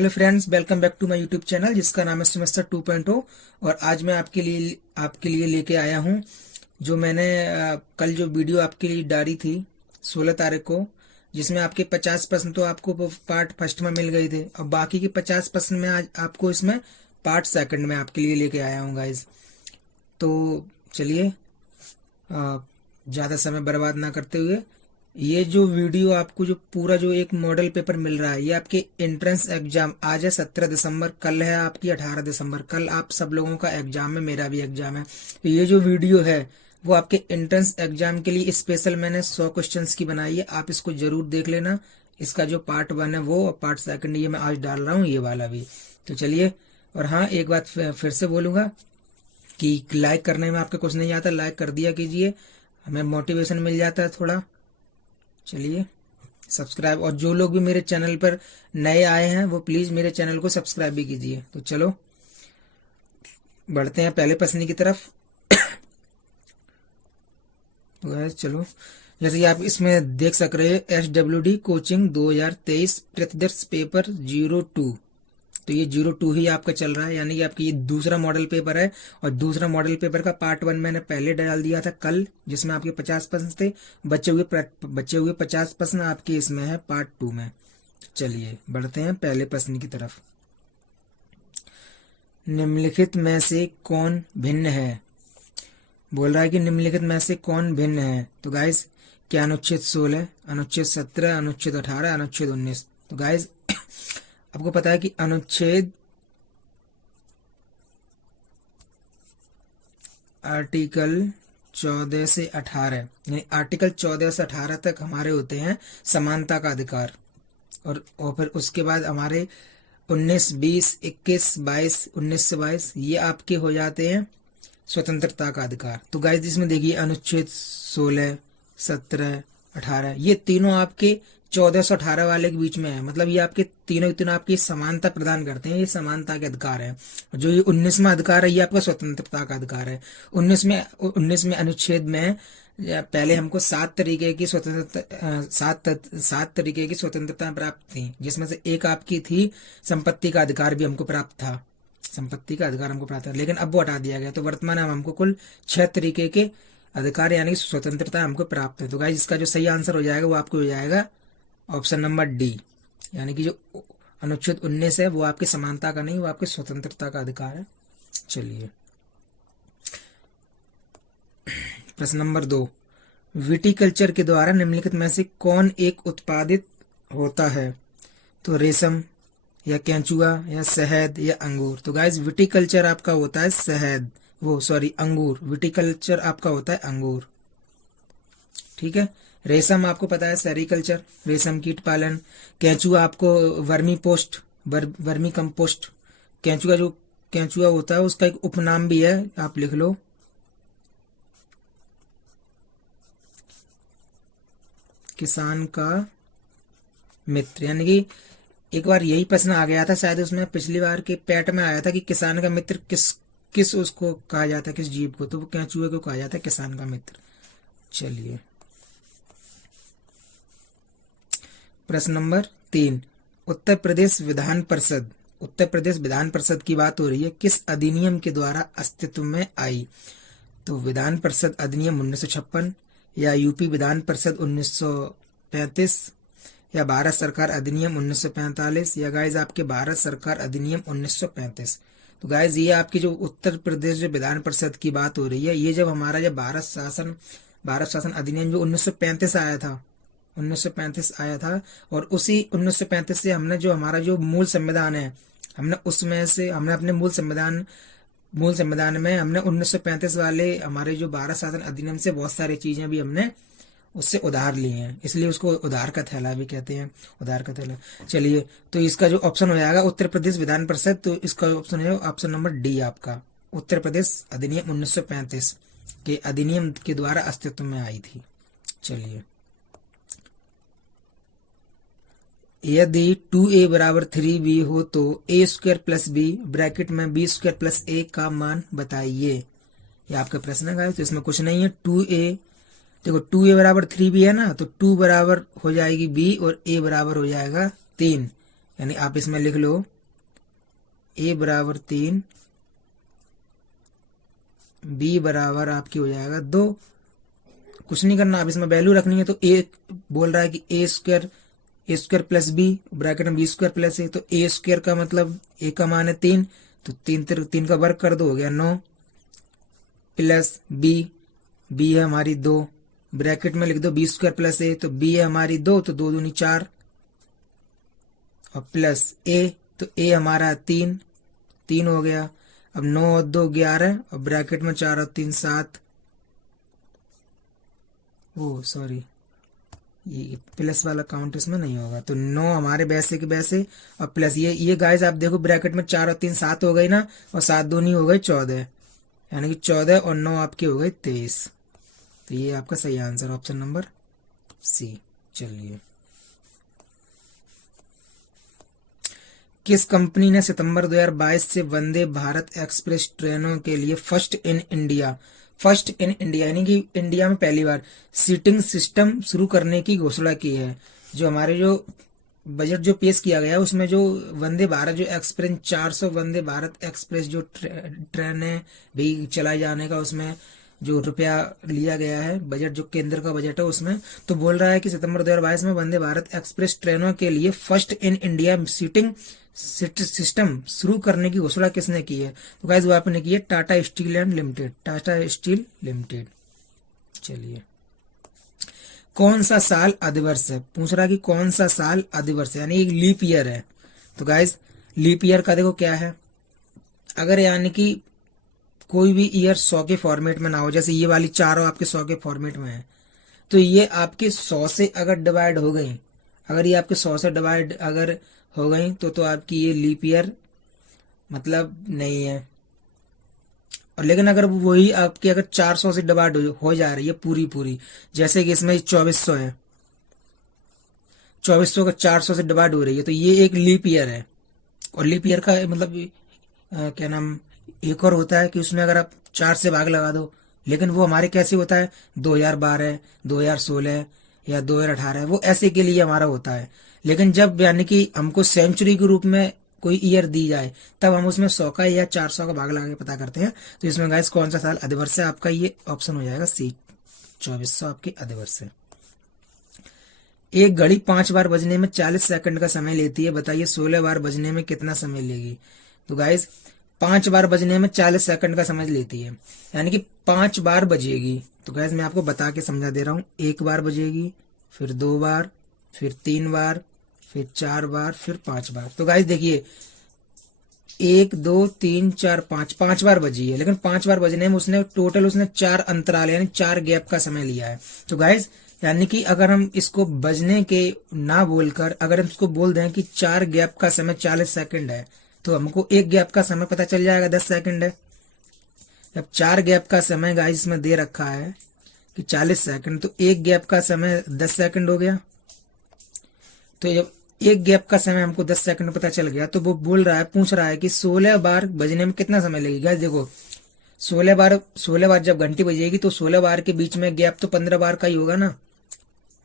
Hello friends, welcome back to my YouTube channel जिसका नाम है सेमेस्टर 2.0। और आज मैं आपके लिए लेके आया हूँ जो मैंने कल जो वीडियो आपके लिए डाली थी 16 तारीख को, जिसमें आपके 50% तो आपको पार्ट फर्स्ट में मिल गए थे और बाकी के 50% में आज आपको इसमें पार्ट सेकंड में आपके लिए लेके आया हूँ गाइज। तो चलिए ज़्यादा समय बर्बाद ना करते हुए, ये जो वीडियो आपको जो पूरा जो एक मॉडल पेपर मिल रहा है ये आपके एंट्रेंस एग्जाम आज है 17 दिसंबर, कल है आपकी 18 दिसंबर। कल आप सब लोगों का एग्जाम है, मेरा भी एग्जाम है। तो ये जो वीडियो है वो आपके एंट्रेंस एग्जाम के लिए स्पेशल मैंने 100 क्वेश्चंस की बनाई है, आप इसको जरूर देख लेना। इसका जो पार्ट 1 है वो और पार्ट सेकंड ये मैं आज डाल रहा हूँ, ये वाला भी। तो चलिए, और हाँ एक बात फिर से बोलूंगा कि लाइक करने में आपका कुछ नहीं आता, लाइक कर दिया कीजिए, हमें मोटिवेशन मिल जाता है थोड़ा। चलिए सब्सक्राइब, और जो लोग भी मेरे चैनल पर नए आए हैं वो प्लीज मेरे चैनल को सब्सक्राइब भी कीजिए। तो चलो बढ़ते हैं पहले प्रश्न की तरफ। तो गाइस चलो, जैसे कि आप इसमें देख सक रहे हैं SWD कोचिंग 2023 प्रतिदर्श पेपर 02। तो ये 02 ही आपका चल रहा है, यानी कि आपकी ये दूसरा मॉडल पेपर है। और दूसरा मॉडल पेपर का पार्ट 1 मैंने पहले डाल दिया था कल, जिसमें आपके 50% थे, बचे हुए 50% आपके इसमें है पार्ट 2 में। चलिए बढ़ते हैं पहले प्रश्न की तरफ। निम्नलिखित में से कौन भिन्न है? बोल रहा है कि निम्नलिखित में से कौन भिन्न है। तो गाइज क्या अनुच्छेद 16, अनुच्छेद 17, अनुच्छेद 18, अनुच्छेद 19। तो गाइज आपको पता है कि अनुच्छेद आर्टिकल 14 से 18, यानी आर्टिकल 14 से 18 तक हमारे होते हैं समानता का अधिकार, और फिर उसके बाद हमारे 19, 20, 21, 22, 19 से 22 ये आपके हो जाते हैं स्वतंत्रता का अधिकार। तो गाइस इसमें देखिए अनुच्छेद 16, 17, 18 ये तीनों आपके 1418 वाले के बीच में है, मतलब ये आपके तीनों तीनों आपकी समानता प्रदान करते हैं, ये समानता के अधिकार है। जो ये 19वां अधिकार है ये आपका स्वतंत्रता का अधिकार है। 19वें अनुच्छेद में पहले हमको 7 तरीके की स्वतंत्रता 7 तरीके की स्वतंत्रता प्राप्त थी, जिसमें से एक आपकी थी संपत्ति का अधिकार भी हमको प्राप्त था, संपत्ति का अधिकार हमको प्राप्त था, लेकिन अब वो हटा दिया गया। तो वर्तमान में हमको कुल 6 तरीके के अधिकार यानी स्वतंत्रता हमको प्राप्त है। तो गाइस इसका जो सही आंसर हो जाएगा वो आपको हो जाएगा ऑप्शन नंबर डी, यानी कि जो अनुच्छेद 19 है वो आपकी समानता का नहीं, वो आपकी स्वतंत्रता का अधिकार है। चलिए प्रश्न नंबर 2, विटिकल्चर के द्वारा निम्नलिखित में से कौन एक उत्पादित होता है? तो रेशम या केंचुआ या शहद या अंगूर। तो गाइस विटिकल्चर आपका होता है शहद, अंगूर। विटिकल्चर आपका होता है अंगूर, ठीक है। रेशम आपको पता है सेरिकल्चर, रेशम कीट पालन। केंचुआ आपको वर्मी कंपोस्ट। केंचुआ होता है उसका एक उपनाम भी है, आप लिख लो, किसान का मित्र। यानी कि एक बार यही प्रश्न आ गया था शायद, उसमें पिछली बार के पैट में आया था कि किसान का मित्र किस उसको कहा जाता है, किस जीव को? तो वो केंचुए को कहा जाता है किसान का मित्र। चलिए प्रश्न नंबर 3, उत्तर प्रदेश विधान परिषद की बात हो रही है, किस अधिनियम के द्वारा अस्तित्व में आई? तो विधान परिषद अधिनियम 1956, या यूपी विधान परिषद 1935, या भारत सरकार अधिनियम 1945, या गाइज आपके भारत सरकार अधिनियम 1935। तो गाइज ये आपकी जो उत्तर प्रदेश जो विधान परिषद की बात हो रही है, ये जब हमारा जब भारत शासन अधिनियम जो 1935 आया था, और उसी 1935 से हमने जो हमारा जो मूल संविधान है, हमने अपने मूल संविधान में हमने 1935 वाले हमारे जो भारत शासन अधिनियम से बहुत सारी चीजें भी हमने उससे उधार लिए हैं, इसलिए उसको उधार का थैला भी कहते हैं, उधार का थैला। चलिए तो इसका जो ऑप्शन हो जाएगा उत्तर प्रदेश विधान परिषद, तो इसका ऑप्शन है ऑप्शन नंबर डी आपका, उत्तर प्रदेश अधिनियम 1935 के अधिनियम के द्वारा अस्तित्व में आई थी। चलिए, यदि 2a बराबर 3b हो तो a² प्लस b ब्रैकेट में b² प्लस a का मान बताइए। ये आपका प्रश्न है। तो इसमें कुछ नहीं है, 2a देखो 2a बराबर 3b है ना, तो 2 बराबर हो जाएगी b और a बराबर हो जाएगा 3, यानी आप इसमें लिख लो ए बराबर 3, बी बराबर आपकी हो जाएगा 2। कुछ नहीं करना, अब इसमें वैल्यू रखनी है। तो ए बोल रहा है कि ए स्क्वायर प्लस बी ब्रैकेट में बी स्क्वायर प्लस ए, तो ए स्क्वायर का मतलब ए का मान है 3, तो 3 का वर्ग कर दो, हो गया 9, प्लस बी है हमारी 2, ब्रैकेट में लिख दो बी स्क्वायर प्लस ए, तो बी है हमारी 2, तो 2 दूनी 4, और प्लस ए, तो ए हमारा 3 हो गया। अब 9 और 2 11, और ब्रैकेट में 4 और 3 7, ओ सॉरी ये प्लस वाला काउंट इसमें नहीं होगा, तो 9 हमारे वैसे के वैसे, और प्लस ये गाइस आप देखो ब्रैकेट में 4 और 3 7 हो गई ना, और 7 दूनी हो गई 14, यानी कि 14 और 9 आपकी हो गई 23। तो ये आपका सही आंसर ऑप्शन नंबर सी। चलिए, किस कंपनी ने सितंबर 2022 से वंदे भारत एक्सप्रेस ट्रेनों के लिए फर्स्ट इन इंडिया यानी कि इंडिया में पहली बार सीटिंग सिस्टम शुरू करने की घोषणा की है? जो हमारे जो बजट जो पेश किया गया है उसमें जो वंदे भारत जो एक्सप्रेस 400 वंदे भारत एक्सप्रेस जो ट्रेन है भी चलाए जाने का, उसमें जो रुपया लिया गया है बजट, जो केंद्र का बजट है उसमें, तो बोल रहा है कि सितंबर 2022 में वंदे भारत एक्सप्रेस ट्रेनों के लिए first in India seating system शुरू करने की घोषणा किसने की है? तो गाइस वो आपने की है टाटा स्टील लिमिटेड। चलिए, कौन सा साल अधिवर्ष है? पूछ रहा है कि कौन सा साल अधिवर्ष है, यानी एक लीप ईयर है। तो गाइस लीप ईयर का देखो क्या है, अगर यानी कि कोई भी ईयर 100 के फॉर्मेट में ना हो, जैसे ये वाली चारों आपके 100 के फॉर्मेट में है, तो ये आपके 100 से अगर डिवाइड हो गई, अगर ये आपके 100 से डिवाइड अगर हो गई तो आपकी ये लीप ईयर मतलब नहीं है। और लेकिन अगर वही आपकी अगर 400 से डिवाइड हो जा रही है पूरी, जैसे कि इसमें 2400 है, 2400 का 400 से डिवाइड हो रही है, तो ये एक लीप ईयर है। और लीप ईयर का मतलब क्या नाम एक और होता है कि उसमें अगर आप 4 से भाग लगा दो, लेकिन वो हमारे कैसे होता है 2012, 2016 या 2018, वो ऐसे के लिए हमारा होता है। लेकिन जब यानी कि हमको सेंचुरी के रूप में कोई ईयर दी जाए, तब हम उसमें 100 का या 400 का भाग लगा के पता करते हैं। तो इसमें गाइस कौन सा साल अधिवर्ष है आपका, ये ऑप्शन हो जाएगा सी, 2400 आपकी अधिवर्ष है। एक घड़ी 5 बार बजने में 40 सेकंड का समय लेती है, बताइए 16 बार बजने में कितना समय लेगी? तो गाइस 5 बार बजने में 40 सेकंड का समय लेती है, यानी कि 5 बार बजेगी। तो गाइस मैं आपको बता के समझा दे रहा हूं, 1 बार बजेगी, फिर 2 बार, फिर 3 बार, फिर 4 बार, फिर 5 बार। तो गाइस देखिए 1 2 3 4 5 बार बजी है, लेकिन 5 बार बजने में उसने 4 अंतराल यानी 4 गैप का समय लिया है। तो गाइस यानी कि अगर हम इसको बजने के ना बोलकर अगर हम इसको बोल दें कि 4 गैप का समय 40 सेकंड है, तो हमको एक गैप का समय पता चल जाएगा 10 सेकंड है। जब 4 गैप का समय गाइस में दे रखा है कि 40 सेकंड, तो एक गैप का समय 10 सेकंड हो गया। तो जब एक गैप का समय हमको 10 सेकंड पता चल गया, तो वो बोल रहा है, पूछ रहा है कि 16 बार बजने में कितना समय लगेगा। देखो 16 बार जब घंटी बजेगी तो 16 बार के बीच में गैप तो 15 बार का ही होगा ना,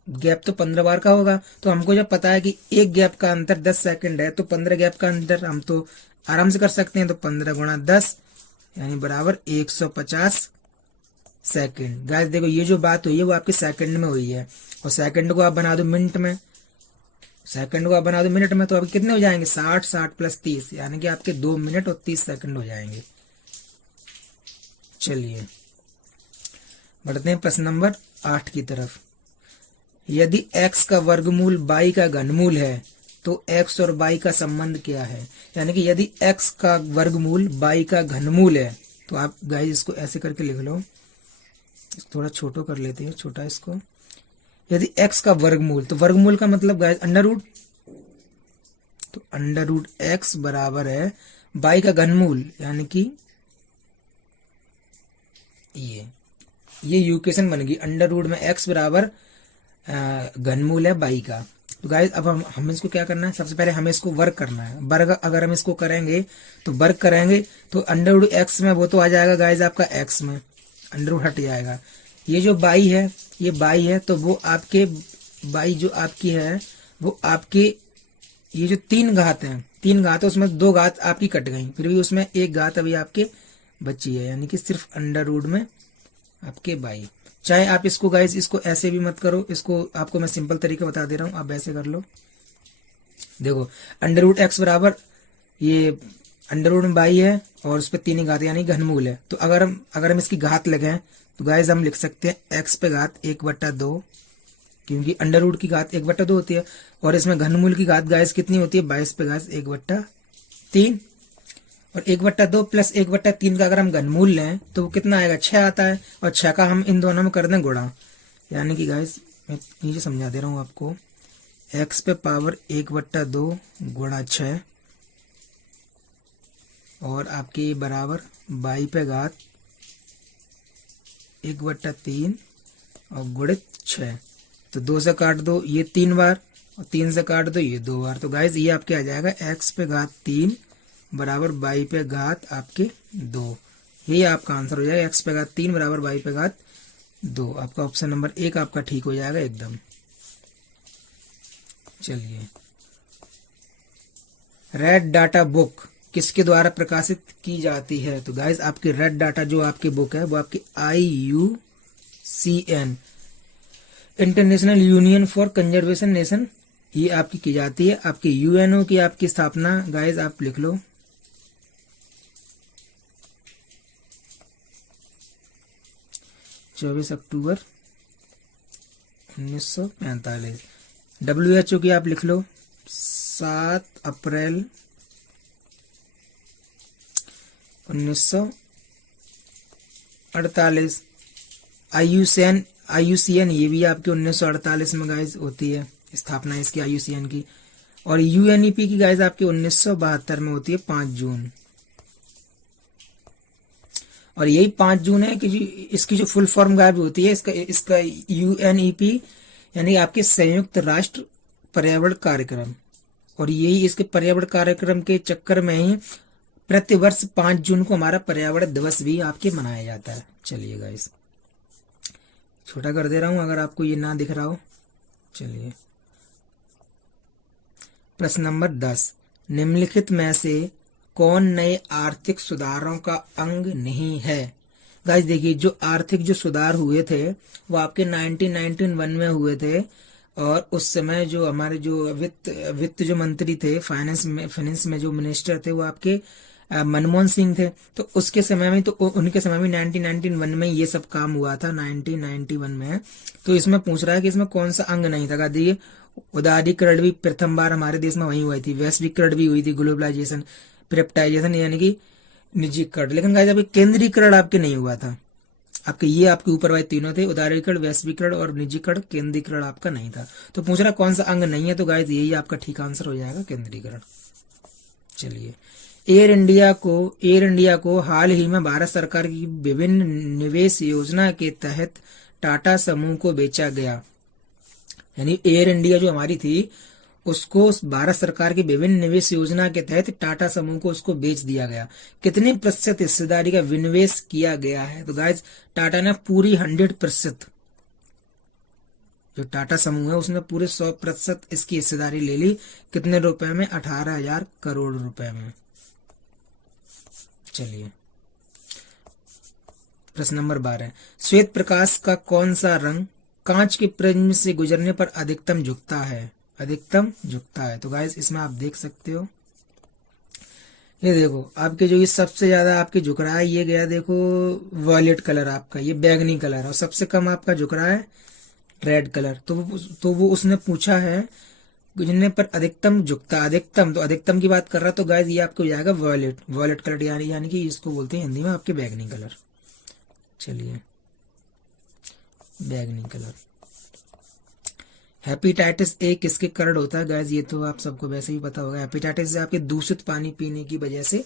गैप तो 15 बार का होगा। तो हमको जब पता है कि एक गैप का अंतर 10 सेकंड है, तो 15 गैप का अंतर हम तो आराम से कर सकते हैं। तो 15 गुणा 10 यानी बराबर 150 सेकंड। गाइस देखो ये जो बात हुई है वो आपके सेकंड में हुई है, और सेकंड को आप बना दो मिनट में, तो अभी कितने हो जाएंगे 60 प्लस 30, यानी कि आपके 2 मिनट और 30 सेकंड हो जाएंगे। चलिए बढ़ते हैं प्रश्न नंबर 8 की तरफ। यदि x का वर्गमूल y का घनमूल है तो x और y का संबंध क्या है? यानी कि यदि x का वर्गमूल y का घनमूल है, तो आप गाइस इसको ऐसे करके लिख लो, थोड़ा छोटा कर लेते हैं, छोटा इसको। यदि x का वर्गमूल, तो वर्गमूल का मतलब गाइस अंडर रूट, तो अंडर रूट x बराबर है y का घनमूल, यानी कि ये इक्वेशन बन गई, अंडर रूट में x बराबर घनमूल है y का। तो गाइस अब हम इसको क्या करना है, सबसे पहले हमें इसको वर्ग करना है। वर्ग अगर हम इसको करेंगे तो वर्ग करेंगे तो अंडर रूट x में वो तो आ जाएगा गाइस आपका x में अंडर रूट हट जाएगा। ये जो y है, ये y है, तो वो आपके y जो आपकी है वो आपके ये जो 3 घात है, 3 घात है, उसमें 2 घात आपकी कट गई, फिर भी उसमें 1 घात अभी आपके बची है, यानी कि सिर्फ अंडर रूट में आपके 22। चाहे आप इसको गाइस इसको ऐसे भी मत करो, इसको आपको मैं सिंपल तरीका बता दे रहा हूं, आप ऐसे कर लो। देखो अंडर रूट एक्स बराबर ये अंडर रूट में 22 है और उस पर 3 ही घात यानी घनमूल है। तो अगर हम इसकी घात लगाएं तो गाइस हम लिख सकते हैं एक्स पे घात 1/2, क्योंकि अंडर रूट की घात 1/2 होती है और इसमें घनमूल की घात गाइस कितनी होती है 22 पे घात 1/3, और 1/2 प्लस 1/3 का अगर हम घनमूल लें तो वो कितना आएगा 6 आता है, और 6 का हम इन दोनों में कर दें गुणा, यानी कि गाइस मैं नीचे समझा दे रहा हूं आपको, एक्स पे पावर 1/2 गुणा 6 और आपके बराबर 22 पे घात 1/3 और गुणित 6। तो 2 से काट दो ये 3 बार और 3 से काट दो ये 2 बार, तो गाइस ये आपके आ जाएगा एक्स पे घात 3 बराबर 22 पे घात आपके 2। यही आपका आंसर हो जाएगा, एक्स पे घात 3 बराबर 22 पे घात 2। आपका ऑप्शन नंबर 1 आपका ठीक हो जाएगा एकदम। चलिए, रेड डाटा बुक किसके द्वारा प्रकाशित की जाती है? तो गाइस आपकी रेड डाटा जो आपकी बुक है वो आपकी IUCN international union for conservation nation ये आपकी की जाती है। आपकी UNO की आपकी स्थापना गाइस आप लिख लो 24 अक्टूबर 1945। WHO की आप लिख लो 7 अप्रैल 1948। IUCN ये भी आपके 1948 में गाइज होती है स्थापना इसकी IUCN की। और UNEP की गाइज आपकी 1972 में होती है 5 जून। और यही 5 जून है कि इसकी जो फुल फॉर्म गायब होती है इसका UNEP यानी आपके संयुक्त राष्ट्र पर्यावरण कार्यक्रम। और यही इसके पर्यावरण कार्यक्रम के चक्कर में ही प्रतिवर्ष 5 जून को हमारा पर्यावरण दिवस भी आपके मनाया जाता है। चलिए गाइस छोटा कर दे रहा हूं अगर आपको ये ना दिख रहा हो। चलिए प्रश्न नंबर 10, निम्नलिखित में से कौन नए आर्थिक सुधारों का अंग नहीं है? गाइस देखिए जो आर्थिक जो सुधार हुए थे वो आपके 1991 में हुए थे। और उस समय जो हमारे जो वित्त जो मंत्री थे फाइनेंस में जो मिनिस्टर थे वो आपके मनमोहन सिंह थे। तो उसके समय में तो उनके समय में 1991 में ये सब काम हुआ था 1991 में। तो इसमें पूछ रहा है कि इसमें कौन सा अंग नहीं था। देखिए उदारीकरण भी प्रथम बार हमारे देश में वही हुई थी, वैश्वीकरण भी हुई थी, ग्लोबलाइजेशन, प्रिवेटाइजेशन यानी कि निजीकरण। लेकिन गाइस अभी केंद्रीकरण आपके नहीं हुआ था। आपके ये आपके ऊपर वाले तीनों थे, उदारीकरण, वैश्वीकरण और निजीकरण। केंद्रीकरण आपका नहीं था। तो पूछ रहा कौन सा अंग नहीं है, तो गाइस यही आपका ठीक आंसर हो जाएगा केंद्रीकरण। चलिए एयर इंडिया को हाल ही में भारत सरकार की विभिन्न निवेश योजना के तहत टाटा समूह को बेचा गया। यानी एयर इंडिया जो हमारी थी उसको भारत सरकार की विभिन्न निवेश योजना के तहत टाटा समूह को उसको बेच दिया गया। कितने प्रतिशत हिस्सेदारी का विनिवेश किया गया है? तो गाइस टाटा ने पूरी 100%, जो टाटा समूह है उसने पूरे 100% इसकी हिस्सेदारी ले ली। कितने रुपए में? 18,000 करोड़ रुपए में। चलिए प्रश्न नंबर 12, श्वेत प्रकाश का कौन सा रंग कांच के प्रिज्म से गुजरने पर अधिकतम झुकता है? तो गाइस इसमें आप देख सकते हो, ये देखो आपके जो ये सबसे ज्यादा आपके झुक रहा है ये गया देखो वॉयलेट कलर आपका, ये बैगनी कलर है, और सबसे कम आपका झुक रहा है रेड कलर। तो वो उसने पूछा है गुजरने पर अधिकतम झुकता, तो अधिकतम की बात कर रहा है। तो गाइस ये आपको हो जाएगा वॉयलेट कलर, यानी कि इसको बोलते हैं हिंदी में आपके बैगनी कलर। चलिए बैगनी कलर। हेपेटाइटिस ए किसके कारण होता है? गाइस ये तो आप सबको वैसे ही पता होगा। हेपेटाइटिस से आपके दूषित पानी पीने की वजह से,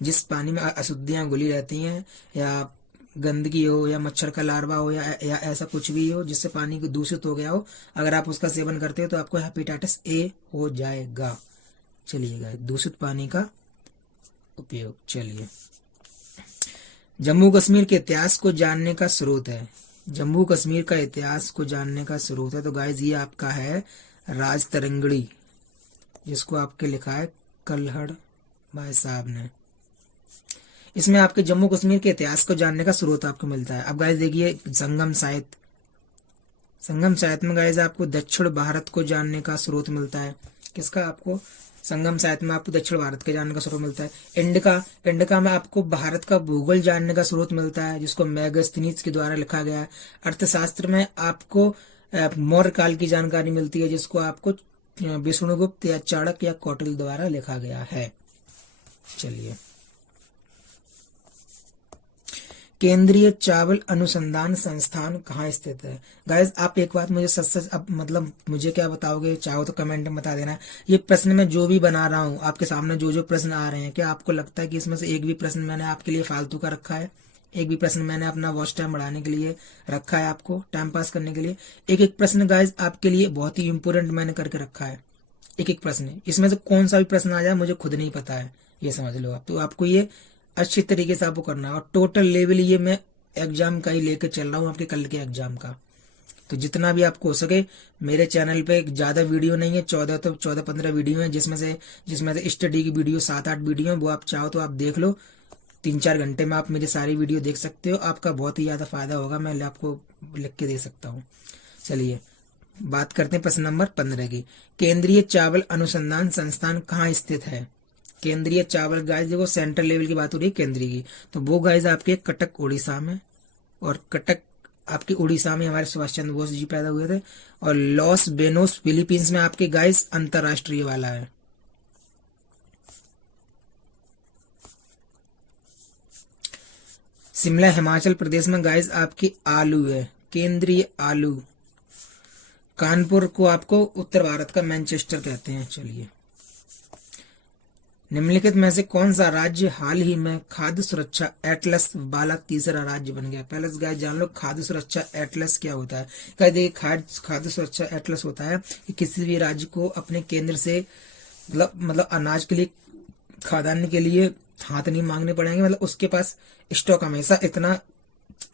जिस पानी में अशुद्धियां घुली रहती हैं या गंदगी हो या मच्छर का लार्वा हो या ऐसा कुछ भी हो जिससे पानी को दूषित हो गया हो, अगर आप उसका सेवन करते हो तो आपको हेपेटाइटिस ए हो जाएगा। चलिए गाइस दूषित पानी का उपयोग। चलिए जम्मू कश्मीर के इतिहास को जानने का स्रोत है। जम्मू कश्मीर का इतिहास को जानने का स्रोत है तो गाइस ये आपका है राजतरंगड़ी, जिसको आपके लिखा है कल्हड़ भाई साहब ने। इसमें आपके जम्मू कश्मीर के इतिहास को जानने का स्रोत आपको मिलता है। अब गाइस देखिए संगम साहित्य, संगम साहित्य में गाइस आपको दक्षिण भारत को जानने का स्रोत मिलता है। किसका? आपको संगम साहित्य में आपको दक्षिण भारत के जानने का स्रोत मिलता है। इंडिका, इंडिका में आपको भारत का भूगोल जानने का स्रोत मिलता है, जिसको मेगास्थनीज के द्वारा लिखा गया है। अर्थशास्त्र में आपको मौर्य काल की जानकारी मिलती है, जिसको आपको विष्णुगुप्त या चाणक्य या कौटिल्य द्वारा लिखा गया है। चलिए, केंद्रीय चावल अनुसंधान संस्थान कहाँ स्थित है? गाइज आप एक बात मुझे सच सच अब मतलब मुझे क्या बताओगे, चाहो तो कमेंट में बता देना। ये प्रश्न मैं जो भी बना रहा हूँ आपके सामने, जो जो प्रश्न आ रहे हैं, क्या आपको लगता है कि इसमें से एक भी प्रश्न मैंने आपके लिए फालतू का रखा है? एक भी प्रश्न मैंने अपना वॉच टाइम बढ़ाने के लिए रखा है, आपको टाइम पास करने के लिए? एक एक प्रश्न गाइज आपके लिए बहुत ही इंपोर्टेंट मैंने करके रखा है। एक एक प्रश्न, इसमें से कौन सा भी प्रश्न आ जाए मुझे खुद नहीं पता है, ये समझ लो आप। तो आपको ये अच्छी तरीके से आपको करना है। और टोटल लेवल ये मैं एग्जाम का ही लेकर चल रहा हूँ, आपके कल के एग्जाम का। तो जितना भी आपको हो सके, मेरे चैनल पे ज्यादा वीडियो नहीं है, 14-15 वीडियो है, जिसमें से स्टडी की वीडियो 7-8 वीडियो है। वो आप चाहो तो आप देख लो, 3-4 घंटे में आप मेरी सारी वीडियो देख सकते हो। आपका बहुत ही ज्यादा फायदा होगा, मैं आपको लिख के दे सकता हूँ। चलिए बात करते हैं प्रश्न नंबर 15 की। केंद्रीय चावल अनुसंधान संस्थान कहाँ स्थित है? केंद्रीय चावल गाइस देखो सेंट्रल लेवल की बात हो रही है केंद्रीय की, तो वो गाइस आपके कटक उड़ीसा में, और कटक आपके उड़ीसा में हमारे सुभाष चंद्र बोस जी पैदा हुए थे। और लॉस बेनोस फिलीपींस में आपके गाइस अंतरराष्ट्रीय वाला है। शिमला हिमाचल प्रदेश में गाइस आपकी आलू है, केंद्रीय आलू। कानपुर को आपको उत्तर भारत का मैनचेस्टर कहते हैं। चलिए, निम्नलिखित में से कौन सा राज्य हाल ही में खाद्य सुरक्षा एटलस वाला तीसरा राज्य बन गया? पहले गाइस जान लो खाद्य सुरक्षा एटलस क्या होता है। कह देखिए खाद्य सुरक्षा एटलस होता है कि किसी भी राज्य को अपने केंद्र से मतलब अनाज के लिए, खाद्यान्न के लिए हाथ नहीं मांगने पड़ेंगे, मतलब उसके पास स्टॉक हमेशा इतना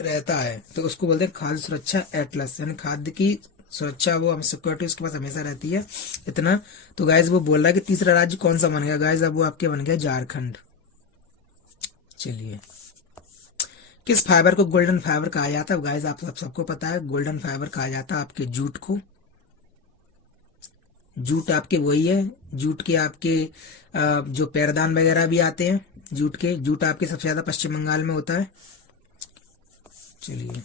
रहता है, तो उसको बोलते हैं खाद्य सुरक्षा एटलस। यानी खाद्य की सुरक्षा, वो हम सिक्योरिटी उसके पास हमेशा रहती है इतना। तो गाइज वो बोल रहा है कि तीसरा राज्य कौन सा बन गया गाइज? अब वो आपके बन गया झारखंड। चलिए, किस फाइबर को गोल्डन फाइबर कहा जाता है? गाइज आप सबको पता है, गोल्डन फाइबर कहा जाता है आपके जूट को। जूट आपके वही है, जूट के आपके जो पैरदान वगैरह भी आते हैं जूट के। जूट आपके सबसे ज्यादा पश्चिम बंगाल में होता है। चलिए,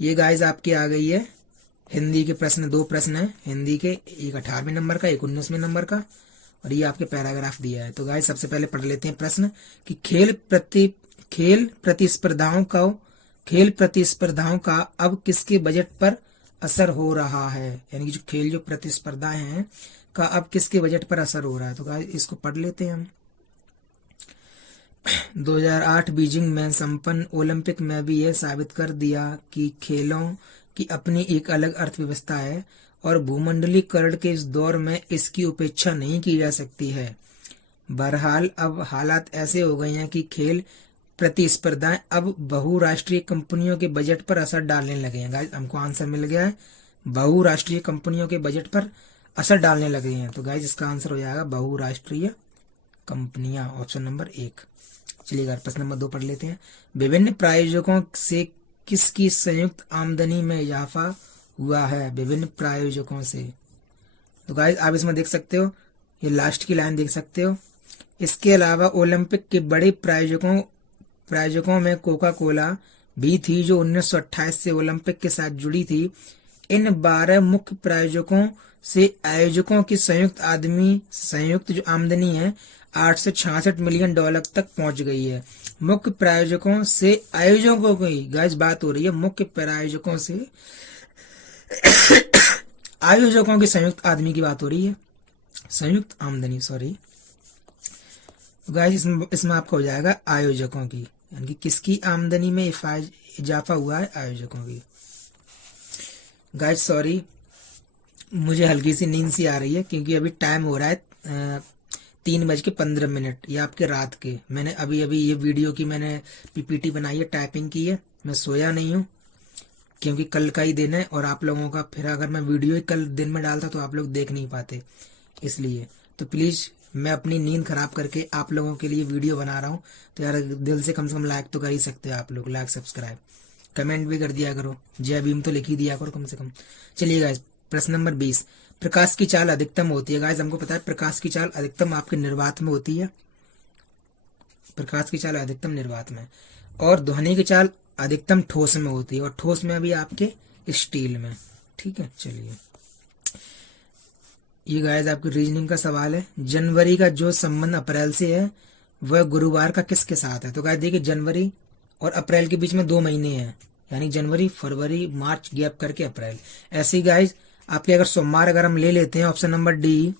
ये गाइस आपकी आ गई है हिंदी के प्रश्न। 2 प्रश्न है हिंदी के, एक 18वें नंबर का, एक 19वें नंबर का, और ये आपके पैराग्राफ दिया है। तो गाइस सबसे पहले पढ़ लेते हैं प्रश्न कि खेल प्रतिस्पर्धाओं का अब किसके बजट पर असर हो रहा है? यानी कि जो प्रतिस्पर्धाएं हैं का अब किसके बजट पर असर हो रहा है? तो गाइस इसको पढ़ लेते हैं हम। 2008 बीजिंग में संपन्न ओलंपिक में भी यह साबित कर दिया कि खेलों की अपनी एक अलग अर्थव्यवस्था है और भूमंडलीकरण के इस दौर में इसकी उपेक्षा नहीं की जा सकती है। बहरहाल अब हालात ऐसे हो गए हैं कि खेल प्रतिस्पर्धाएं अब बहुराष्ट्रीय कंपनियों के बजट पर असर डालने लगे हैं। गाइस हमको आंसर मिल गया है, बहुराष्ट्रीय कंपनियों के बजट पर असर डालने लगे हैं। तो गाइस इसका आंसर हो जाएगा बहुराष्ट्रीय कंपनियां, ऑप्शन नंबर 1। चलिए प्रश्न नंबर 2 पढ़ लेते हैं। विभिन्न प्रायोजकों से किसकी संयुक्त आमदनी में इजाफा हुआ है? विभिन्न प्रायोजकों से। तो गाइस आप इसमें देख सकते हो, ये लास्ट की लाइन देख सकते हो। इसके अलावा ओलंपिक के बड़े प्रायोजकों में कोका कोला भी थी, जो 1928 से ओलंपिक के साथ जुड़ी थी। इन 12 मुख्य प्रायोजकों से आयोजकों की संयुक्त जो आमदनी है 8 से 66 मिलियन डॉलर तक पहुंच गई है। मुख्य प्रायोजकों से आयोजकों की गाइस बात हो रही है, मुख्य प्रायोजकों से आयोजकों की संयुक्त आदमी की बात हो रही है, संयुक्त आमदनी सॉरी। गाइस इसमें आपका हो जाएगा आयोजकों की, यानी कि किसकी आमदनी में इजाफा हुआ है? आयोजकों की। गाइस सॉरी, मुझे हल्की सी नींद सी आ रही है, क्योंकि अभी टाइम हो रहा है 3:15। ये आपके रात के। मैंने अभी ये वीडियो की मैंने पीपीटी बनाई है, टाइपिंग की है। मैं सोया नहीं हूँ, क्योंकि कल का ही दिन है, और आप लोगों का फिर अगर मैं वीडियो ही कल दिन में डालता तो आप लोग देख नहीं पाते, इसलिए। तो प्लीज़ मैं अपनी नींद खराब करके आप लोगों के लिए वीडियो बना रहा हूँ, तो यार दिल से कम लाइक तो कर ही सकते हो आप लोग, लाइक सब्सक्राइब कमेंट भी कर दिया करो, जय भीम तो लिख ही दिया करो कम से कम। चलिए गाइस, प्रश्न नंबर 20, प्रकाश की चाल अधिकतम होती है। गाइस हमको पता है प्रकाश की चाल अधिकतम आपके निर्वात में होती है, प्रकाश की चाल अधिकतम निर्वात में, और ध्वनि की चाल अधिकतम ठोस में होती है, और ठोस में भी आपके स्टील में। ठीक है, चलिए ये गाइस आपकी रीजनिंग का सवाल है। जनवरी का जो संबंध अप्रैल से है वह गुरुवार का किसके साथ है? तो गाइस देखिए, जनवरी और अप्रैल के बीच में 2 महीने हैं, यानी जनवरी फरवरी मार्च गैप करके अप्रैल। ऐसे ही गाइस आपके अगर सोमवार अगर हम ले लेते हैं ऑप्शन नंबर डी,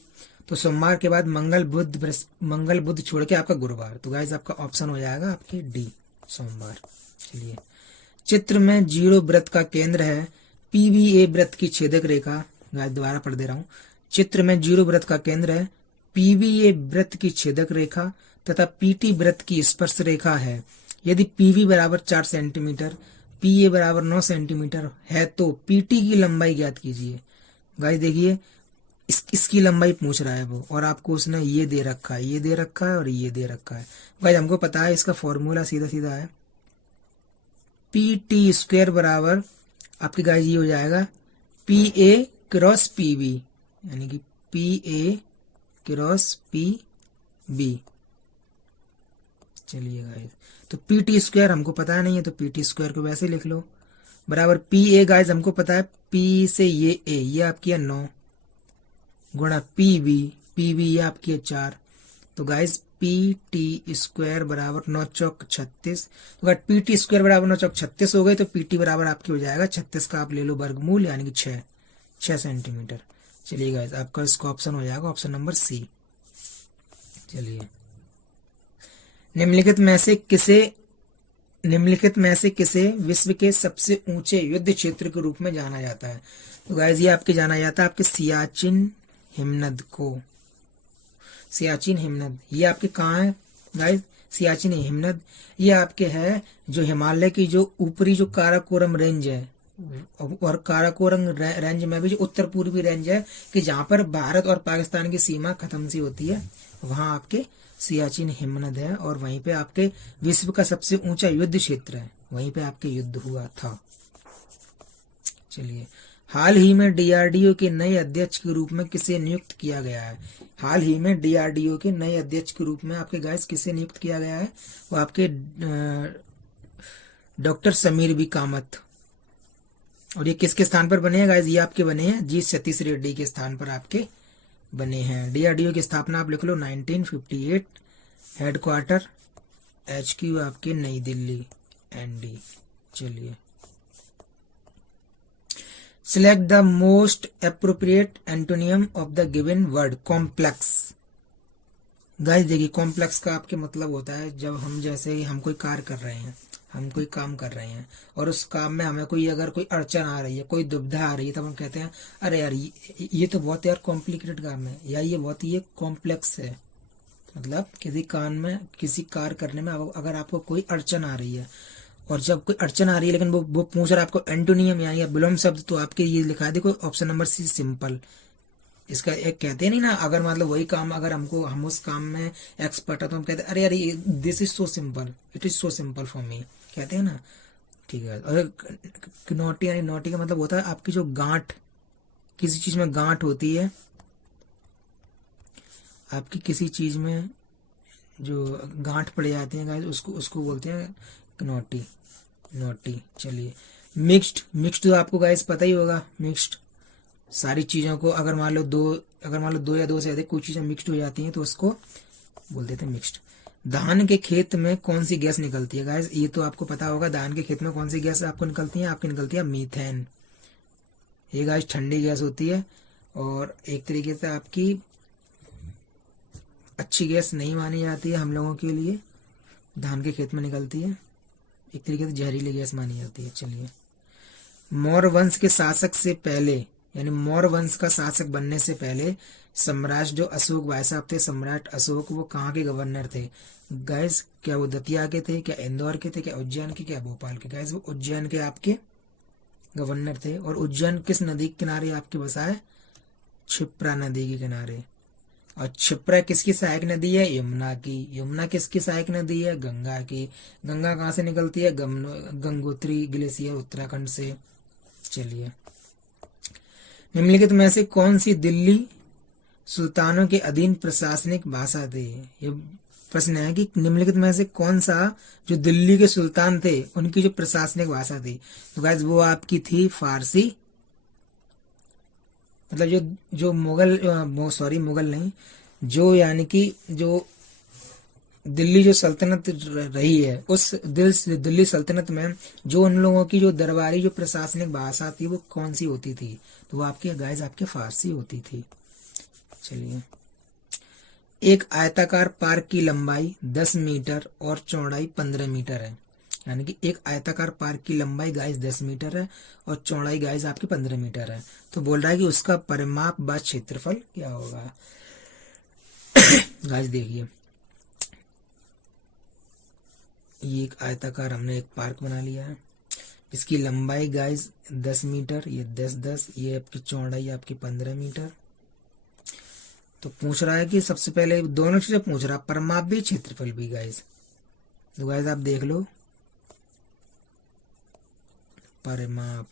तो सोमवार के बाद मंगल बुध छोड़ के आपका गुरुवार, तो गाइस आपका ऑप्शन हो जाएगा आपके डी, सोमवार। चलिए, चित्र में जीरो वृत्त का केंद्र है, पीबीए वृत्त की छेदक रेखा। गाइस दोबारा पढ़ दे रहा हूं, चित्र में जीरो वृत्त का केंद्र है, पीबीए वृत्त की छेदक रेखा तथा पीटी वृत्त की स्पर्श रेखा है। यदि पीवी बराबर 4 सेंटीमीटर, पीए बराबर 9 सेंटीमीटर है तो पीटी की लंबाई ज्ञात कीजिए। गाइस देखिए, इसकी लंबाई पूछ रहा है वो, और आपको उसने ये दे रखा है, ये दे रखा है और ये दे रखा है। गाइस हमको पता है इसका फॉर्मूला सीधा सीधा है, पी टी स्क्वायर बराबर आपकी गाइस ये हो जाएगा P A cross P B, यानी कि P A cross P B. चलिए गाइस, तो पी टी स्क्वायर हमको पता है नहीं है, तो पी टी स्क्वायर को वैसे लिख लो, बराबर पी ए। गाइस हमको पता है पी से ये आपकी है 9 गुणा पी बी ये आपकी है 4, तो गाइस पी टी स्क्वायर बराबर 9 चौक 36। तो गाइस पी टी स्क्वायर बराबर 9 चौक 36 हो गए, तो पी टी बराबर आपकी हो जाएगा 36 का आप ले लो वर्गमूल, यानी कि 6 सेंटीमीटर। चलिए गाइस, आपका इसका ऑप्शन हो जाएगा ऑप्शन नंबर सी। चलिए, निम्नलिखित में से किसे विश्व के सबसे ऊंचे युद्ध क्षेत्र के रूप में जाना जाता है? तो गाइस ये आपके जाना जाता है आपके सियाचिन हिमनद को। सियाचिन हिमनद ये आपके कहाँ है गाइस? सियाचिन हिमनद ये आपके है जो हिमालय की जो ऊपरी जो काराकोरम रेंज है, और काराकोरम रेंज में भी जो उत्तर पूर्वी रेंज है, कि जहां पर भारत और पाकिस्तान की सीमा खत्म सी होती है, वहां आपके सियाचिन हिमनद है, और वहीं पे आपके विश्व का सबसे ऊंचा युद्ध क्षेत्र है, वहीं पे आपके युद्ध हुआ था। चलिए, हाल ही में डीआरडीओ के नए अध्यक्ष के रूप में किसे नियुक्त किया गया है? हाल ही में डीआरडीओ के नए अध्यक्ष के रूप में आपके गाइस किसे नियुक्त किया गया है? वो आपके डॉक्टर समीर बी कामत। और ये किसके स्थान पर बने हैं गाइस? ये आपके बने हैं जी सतीश रेड्डी के स्थान पर आपके बने हैं। डीआरडीओ की स्थापना आप लिख लो 1958, हेडक्वार्टर HQ आपके नई दिल्ली ND। चलिए, select the most appropriate antonym of the given word complex. Guys देखिए, कॉम्प्लेक्स का आपके मतलब होता है जब हम जैसे हम कोई कार्य कर रहे हैं, हम कोई काम कर रहे हैं, और उस काम में हमें कोई अगर कोई अड़चन आ रही है, कोई दुविधा आ रही है, तब हम कहते हैं अरे यार ये तो बहुत यार कॉम्प्लिकेटेड काम है, या ये बहुत ही कॉम्प्लेक्स है। मतलब किसी काम में, किसी कार्य करने में अगर आपको कोई अड़चन आ रही है, और जब कोई अड़चन आ रही है लेकिन वो पूछ रहा है आपको एंटोनियम यानी विलोम शब्द, तो आपके ये लिखा है देखो ऑप्शन नंबर सी, सिंपल। इसका एक कहते हैं नहीं ना, अगर मतलब वही काम अगर हम उस काम में एक्सपर्ट है, तो हम कहते हैं अरे यार this is so simple, it is so simple for me, कहते हैं ना। ठीक है, और नोटी यानी नोटी का मतलब होता है आपकी जो गांठ, किसी चीज में गांठ होती है, आपकी किसी चीज में जो गांठ पड़ जाती है गाइस, उसको बोलते हैं नोटी। चलिए, मिक्स्ड तो आपको गाइस पता ही होगा, मिक्स्ड सारी चीजों को अगर मान लो दो या दो से अधिक कोई चीजें मिक्स्ड हो जाती हैं तो उसको बोल देते हैं मिक्स्ड। धान के खेत में कौन सी गैस निकलती है गाइस? ये तो आपको पता होगा, धान के खेत में कौन सी गैस आपको निकलती है? आपकी निकलती है मीथेन। ये गाइस ठंडी गैस होती है, और एक तरीके से आपकी अच्छी गैस नहीं मानी जाती है हम लोगों के लिए, धान के खेत में निकलती है, एक तरीके से जहरीली गैस मानी जाती है। चलिए, मौर्य वंश के शासक से पहले, यानी मौर्य वंश का शासक बनने से पहले सम्राट जो अशोक भाई साहब थे, सम्राट अशोक, वो कहाँ के गवर्नर थे गाइस? क्या वो दतिया के थे, क्या इंदौर के थे, क्या उज्जैन के, क्या भोपाल के? गाइस वो उज्जैन के आपके गवर्नर थे। और उज्जैन किस नदी के किनारे आपके बसा है? क्षिप्रा नदी के किनारे। और क्षिप्रा किसकी सहायक नदी है? यमुना की। यमुना किसकी सहायक नदी है? गंगा की। गंगा कहाँ से निकलती है? गंगोत्री ग्लेशियर उत्तराखंड से। चलिए, निम्नलिखित में से कौन सी दिल्ली सुल्तानों के अधीन प्रशासनिक भाषा थी? ये प्रश्न है कि निम्नलिखित में से कौन सा जो दिल्ली के सुल्तान थे उनकी जो प्रशासनिक भाषा थी, तो गाइस वो आपकी थी फारसी। मतलब जो जो सॉरी मुगल नहीं, जो यानी कि जो दिल्ली जो सल्तनत रही है, उस दिल्ली सल्तनत में जो उन लोगों की जो दरबारी जो प्रशासनिक भाषा थी वो कौन सी होती थी? तो वो आपके गाइस आपके फारसी होती थी। चलिए, एक आयताकार पार्क की लंबाई 10 मीटर और चौड़ाई 15 मीटर है। यानी कि एक आयताकार पार्क की लंबाई गाइस 10 मीटर है और चौड़ाई गाइस आपकी 15 मीटर है। तो बोल रहा है कि उसका परिमाप व क्षेत्रफल क्या होगा? गाइस देखिए, ये एक आयताकार हमने एक पार्क बना लिया है। इसकी लंबाई गाइस 10 मीटर, ये 10 ये आपकी चौड़ाई आपकी 15 मीटर। तो पूछ रहा है कि सबसे पहले दोनों चीजें पूछ रहा है, परिमाप भी क्षेत्रफल भी गाइस। तो गाइस आप देख लो, परिमाप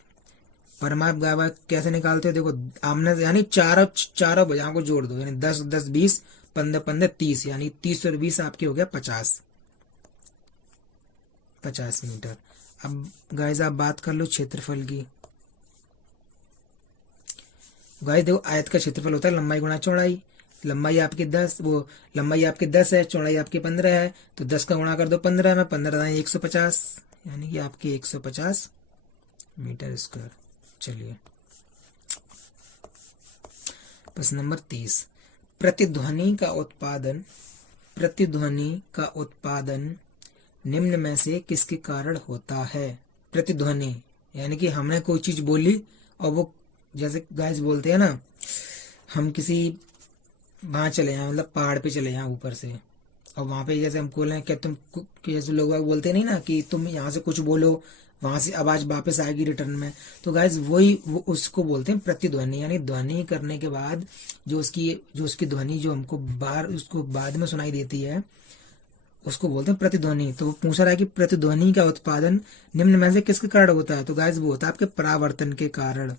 परिमाप गाइस कैसे निकालते हो? देखो, आमने यानी चारों चारों भुजाओं को जोड़ दो, यानी 10 10 20 15 15 30, यानी 30 और 20 आपके हो गया 50 मीटर। अब गाइस आप बात कर लो क्षेत्रफल की। गाइस देखो, आयत का क्षेत्रफल होता है लंबाई गुणा चौड़ाई। लंबाई आपकी 10, वो लंबाई आपकी 10 है, चौड़ाई आपकी 15 है, तो 10 का गुणा कर दो 15 में, 15 150, यानी कि आपकी 150 मीटर स्क्वायर। चलिए, प्रश्न नंबर 30, प्रतिध्वनि का उत्पादन निम्न में से किसके कारण होता है? प्रतिध्वनि यानी कि हमने कोई चीज बोली और वो, जैसे गाइस बोलते हैं ना, हम किसी वहां चले जाएं, मतलब पहाड़ पे चले जाएं ऊपर से, और वहां पे जैसे हम बोले क्या तुम कि जैसे लोग बोलते नहीं ना कि तुम यहाँ से कुछ बोलो, वहां से आवाज वापस आएगी रिटर्न में। तो गाइस वही वो उसको बोलते हैं प्रतिध्वनि। यानी ध्वनि करने के बाद जो उसकी ध्वनि जो हमको बाहर उसको बाद में सुनाई देती है, उसको बोलते हैं प्रतिध्वनि। तो वो पूछ रहा है कि प्रतिध्वनि का उत्पादन निम्न में से किसके कारण होता है? तो गाइस वो होता है आपके परावर्तन के कारण।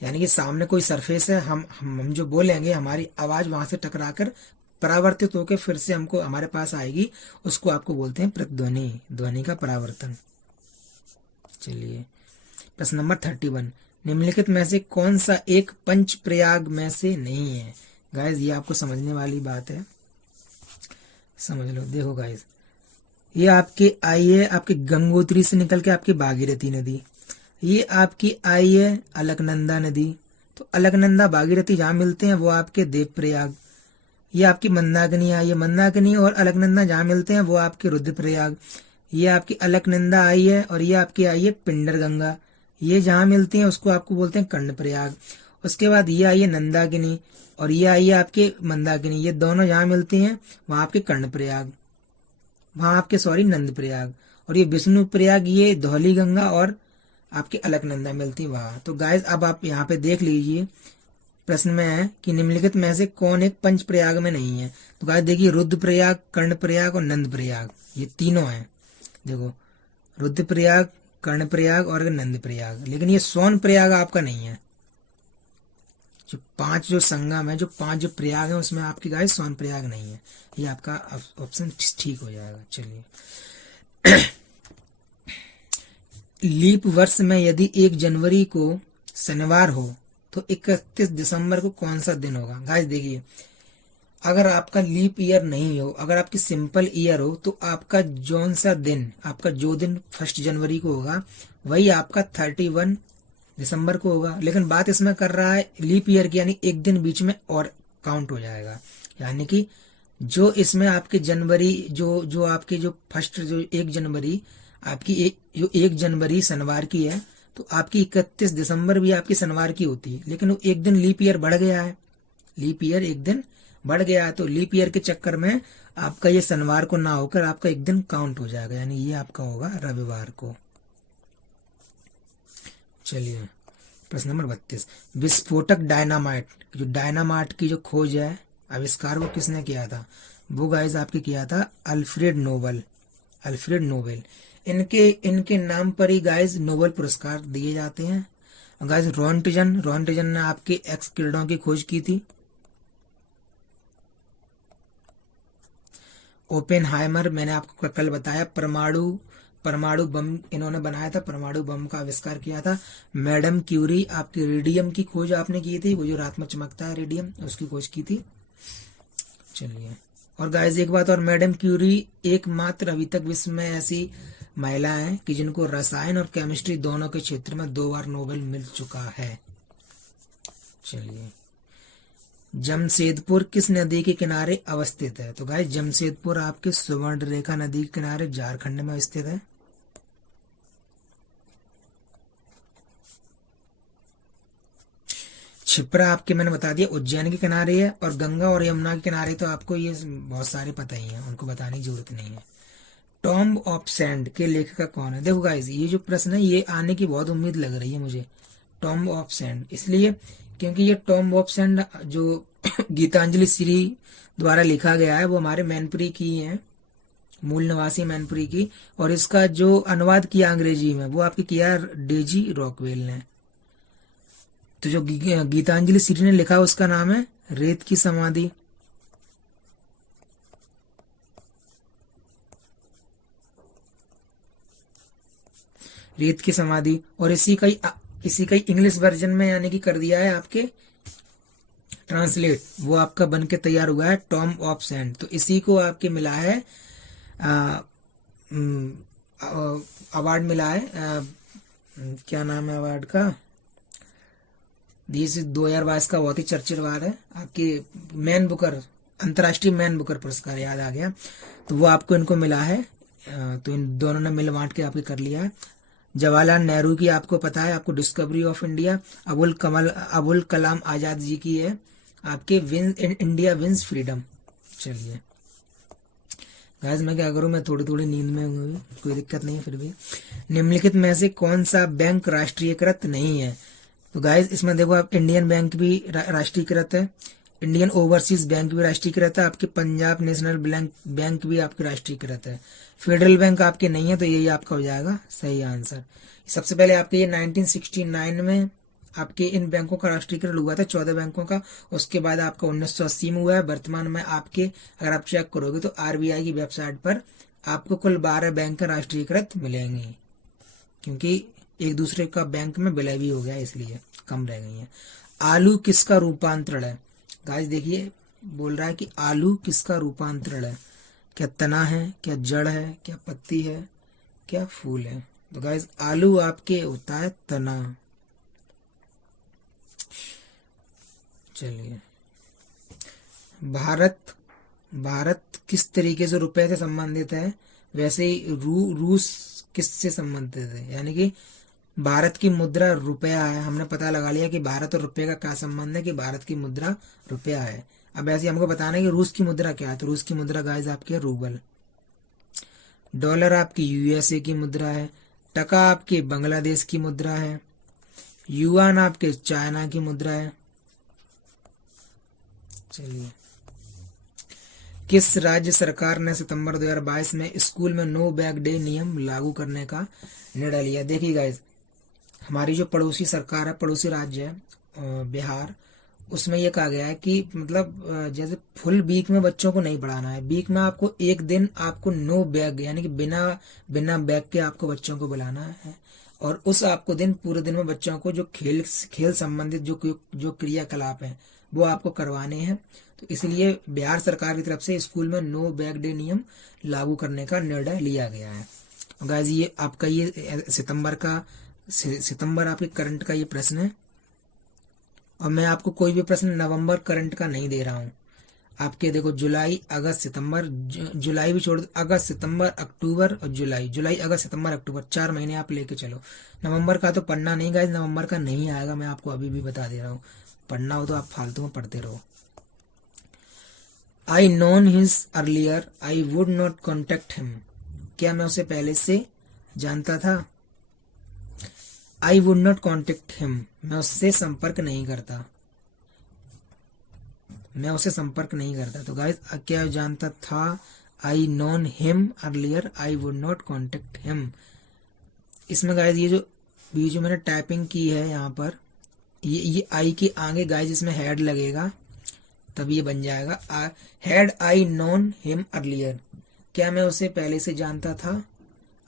यानी कि सामने कोई सरफेस है, हम जो बोलेंगे हमारी आवाज वहां से टकराकर परावर्तित होकर फिर से हमको हमारे पास आएगी, उसको आपको बोलते हैं प्रतिध्वनि, ध्वनि का परावर्तन। चलिए, प्रश्न नंबर 31, निम्नलिखित में से कौन सा एक पंच प्रयाग में से नहीं है? गाइस ये आपको समझने वाली बात है, समझ लो। देखो गाइस, ये आपकी आई है आपकी गंगोत्री से निकल के आपकी भागीरथी नदी, ये आपकी आई है अलकनंदा नदी। तो अलकनंदा भागीरथी जहां मिलते हैं वो आपके देवप्रयाग। ये आपकी मंदाकिनी आई है, मंदाकिनी और अलकनंदा जहां मिलते हैं वो आपके रुद्रप्रयाग। ये आपकी अलकनंदा आई है और ये आपकी आई है पिंडर गंगा, ये जहां मिलती हैं उसको आपको बोलते हैं कर्णप्रयाग। उसके बाद ये आई है नंदाकिनी और ये आई है आपके मंदाकिनी, ये दोनों जहां मिलती हैं वहां आपके कर्णप्रयाग, वहां आपके सॉरी नंद प्रयाग। और ये विष्णु प्रयाग, ये धौली गंगा और आपके अलकनंदा मिलती वहां। तो गाइस अब आप यहाँ पे देख लीजिए, प्रश्न में है कि निम्नलिखित में से कौन एक पंच प्रयाग में नहीं है? तो गाइस देखिए, रुद्र प्रयाग, कर्ण प्रयाग और नंद प्रयाग, ये तीनों हैं। देखो, रुद्र प्रयाग, कर्ण प्रयाग और नंद प्रयाग, लेकिन ये सोन प्रयाग आपका नहीं है। जो 5 जो संगम है, जो 5 जो प्रयाग है, उसमें आपकी गाइस सोन प्रयाग नहीं है। ये आपका ऑप्शन ठीक हो जाएगा। चलिए, लीप वर्ष में यदि 1 जनवरी को शनिवार हो तो 31 दिसंबर को कौन सा दिन होगा? गाइस देखिए, अगर आपका लीप ईयर नहीं हो, अगर आपकी सिंपल ईयर हो, तो आपका जौन सा दिन, आपका जो दिन 1 जनवरी को होगा वही आपका 31 दिसंबर को होगा। लेकिन बात इसमें कर रहा है लीप ईयर की, यानी एक दिन बीच में और काउंट हो जाएगा। यानी कि जो इसमें आपके जनवरी जो आपकी जो 1 जनवरी आपकी जो 1 जनवरी शनिवार की है, तो आपकी 31 दिसंबर भी आपकी शनिवार की होती है, लेकिन वो एक दिन लीप ईयर बढ़ गया है, लीप ईयर एक दिन बढ़ गया है। तो लीप ईयर के चक्कर में आपका ये शनिवार को ना होकर आपका एक दिन काउंट हो जाएगा, यानी ये आपका होगा रविवार को। चलिए, प्रश्न नंबर 32, विस्फोटक डायनामाइट, जो डायनामाइट की जो खोज है, आविष्कार वो किसने किया था? वो गाइस आपके किया था अल्फ्रेड नोबेल। अल्फ्रेड नोबेल, इनके इनके नाम पर ही गाइस नोबेल पुरस्कार दिए जाते हैं। गाइस रॉन्टिजन ने आपके एक्स किरणों की खोज की थी। ओपेनहाइमर, मैंने आपको कल बताया, परमाणु बम इन्होंने बनाया था, परमाणु बम का आविष्कार किया था। मैडम क्यूरी, आपकी रेडियम की खोज आपने की थी, वो जो रात में चमकता है रेडियम, उसकी खोज की थी। चलिए, और गाइस एक बात और, मैडम क्यूरी एकमात्र अभी तक विश्व में ऐसी महिला हैं कि जिनको रसायन और केमिस्ट्री दोनों के क्षेत्र में 2 बार नोबेल मिल चुका है। चलिए, जमशेदपुर किस नदी के किनारे अवस्थित है? तो गाइस जमशेदपुर आपके सुवर्ण रेखा नदी के किनारे झारखंड में स्थित है। छिप्रा आपके मैंने बता दिया उज्जैन के किनारे है, और गंगा और यमुना के किनारे तो आपको ये बहुत सारे पता ही है, उनको बताने की जरूरत नहीं है। टॉम्ब ऑफ सैंड के लेखक कौन है? देखो गाइस, ये जो प्रश्न है ये आने की बहुत उम्मीद लग रही है मुझे। टॉम्ब ऑफ सैंड इसलिए क्योंकि ये टॉम्ब ऑफ सैंड जो गीतांजलि श्री द्वारा लिखा गया है वो हमारे मैनपुरी की है, मूल निवासी मैनपुरी की, और इसका जो अनुवाद किया अंग्रेजी में वो आपके किया डेजी रॉकवेल ने। तो जो गीतांजलि श्री ने लिखा उसका नाम है रेत की समाधि। रेत की समाधि, और इसी का ही इंग्लिश वर्जन में यानी कि कर दिया है आपके ट्रांसलेट, वो आपका बन के तैयार हुआ है टॉम्ब ऑफ सैंड। तो इसी को आपके मिला है अवार्ड मिला है, क्या नाम है अवार्ड का, 2022 का बहुत ही चर्चित अवार्ड है आपके मैन बुकर, अंतर्राष्ट्रीय मैन बुकर पुरस्कार, याद आ गया। तो वो आपको इनको मिला है, तो इन दोनों ने मिल बांट के आपके कर लिया है। जवाहरलाल नेहरू की आपको पता है, आपको discovery of India. Abul Kalam Azad ji की है आपके इंडिया विंस फ्रीडम। चलिए गाइस, मैं क्या करूं, मैं थोड़ी थोड़ी नींद में हूँ, कोई दिक्कत नहीं है फिर भी। निम्नलिखित में से कौन सा बैंक राष्ट्रीयकृत नहीं है? तो गाइस इसमें देखो, आप इंडियन बैंक भी राष्ट्रीयकृत है, इंडियन ओवरसीज बैंक भी राष्ट्रीयकृत है, आपके पंजाब नेशनल बैंक भी आपके राष्ट्रीयकृत है। फेडरल बैंक आपके नहीं है, तो यही आपका हो जाएगा सही आंसर। सबसे पहले आपके ये 1969 में आपके इन बैंकों का राष्ट्रीयकरण हुआ था, 14 बैंकों का। उसके बाद आपका 1980 में हुआ है। वर्तमान में आपके अगर आप चेक करोगे तो आरबीआई की वेबसाइट पर आपको कुल 12 बैंक राष्ट्रीयकृत मिलेंगे, क्योंकि एक दूसरे का बैंक में विलय भी हो गया इसलिए कम रह गई है। आलू किसका रूपांतरण है? गाइस देखिए, बोल रहा है कि आलू किसका रूपांतरण है, क्या तना है, क्या जड़ है, क्या पत्ती है, क्या फूल है? तो गाइस आलू आपके होता है तना। चलिए, भारत किस तरीके से रुपए से संबंधित है? वैसे ही रूस किससे संबंधित है, यानी कि भारत की मुद्रा रुपया है। हमने पता लगा लिया कि भारत और रुपये का क्या संबंध है, कि भारत की मुद्रा रुपया है। अब ऐसे हमको बताना है कि रूस की मुद्रा क्या है, तो रूस की मुद्रा गाइस आपकी है रूबल। डॉलर आपकी यूएसए की मुद्रा है। टका आपके बांग्लादेश की मुद्रा है। युआन आपके चाइना की मुद्रा है। चलिए, किस राज्य सरकार ने सितंबर 2022 में स्कूल में नो बैग डे नियम लागू करने का निर्णय लिया? देखिए गाइस, हमारी जो पड़ोसी सरकार है, पड़ोसी राज्य है बिहार, उसमें यह कहा गया है कि मतलब जैसे फुल वीक में बच्चों को नहीं पढ़ाना है, वीक में आपको एक दिन आपको नो बैग यानी कि बिना बैग के आपको बच्चों को बुलाना है, और उस आपको दिन पूरे दिन में बच्चों को जो खेल संबंधित जो क्रियाकलाप है वो आपको करवाने हैं। तो इसलिए बिहार सरकार की तरफ से स्कूल में नो बैग डे नियम लागू करने का निर्णय लिया गया है। गाइस ये आपका ये सितंबर आपके करंट का ये प्रश्न है, और मैं आपको कोई भी प्रश्न नवंबर करंट का नहीं दे रहा हूं। आपके देखो जुलाई अगस्त सितंबर, जुलाई भी छोड़ दो, अगस्त सितंबर अक्टूबर और जुलाई अगस्त सितंबर अक्टूबर, 4 महीने आप लेके चलो। नवंबर का तो पढ़ना नहीं गाइस, नवंबर का नहीं आएगा, मैं आपको अभी भी बता दे रहा हूँ। पढ़ना हो तो आप फालतू में पढ़ते रहो। I known his earlier I would not contact him, क्या मैं उसे पहले से जानता था? I would not contact him, मैं उससे संपर्क नहीं करता, मैं उसे संपर्क नहीं करता। तो गाइस क्या जानता था, I known him earlier, I would not contact him. इसमें गाइस ये जो मैंने टाइपिंग की है यहाँ पर, ये आई के आगे गाइस इसमें हेड लगेगा, तब ये बन जाएगा had I known him earlier, क्या मैं उसे पहले से जानता था।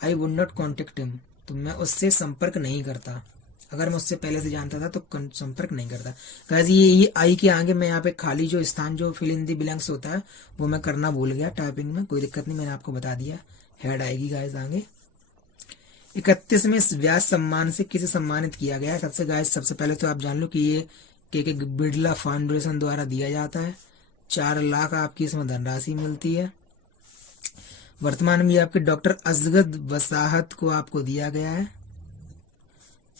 I would not contact him, तो मैं उससे संपर्क नहीं करता, अगर मैं उससे पहले से जानता था तो संपर्क नहीं करता। गाइस ये आई के आगे मैं यहाँ पे खाली जो स्थान जो फिल इन द ब्लैंक्स होता है वो मैं करना भूल गया टाइपिंग में, कोई दिक्कत नहीं, मैंने आपको बता दिया। हेड आएगी गाइस आगे। 31वें व्यास सम्मान से किसे सम्मानित किया गया है। सबसे पहले तो आप जान लो कि ये के बिड़ला फाउंडेशन द्वारा दिया जाता है। 4 लाख आपकी इसमें धनराशि मिलती है। वर्तमान में आपके डॉक्टर असगद वसाहत को आपको दिया गया है,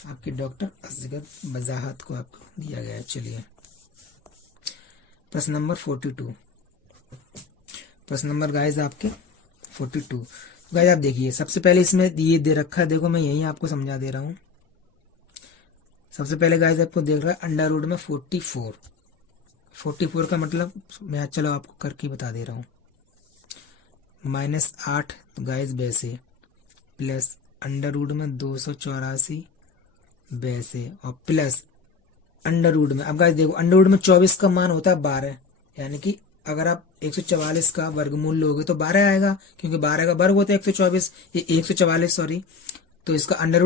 आपके डॉक्टर असगद वसाहत को आपको दिया गया है। चलिए प्रश्न नंबर 42, प्रश्न नंबर गाइस आपके 42। गाइस आप देखिए, सबसे पहले इसमें ये दे रखा है, देखो मैं यही आपको समझा दे रहा हूं। सबसे पहले गाइस आपको देख रहा है अंडर रूट में 44 का मतलब मैं चलो आपको करके बता दे रहा हूं। -8 तो गाइस वैसे, प्लस अंडर रूट में 284 वैसे, और प्लस अंडर रूट में, अब गाइस देखो अंडर रूट में 24 का मान होता है 12, यानी कि अगर आप 144 का वर्गमूल लोगे तो 12 आएगा, क्योंकि 12 का वर्ग होता है 124, ये 144 सॉरी, तो इसका अंडर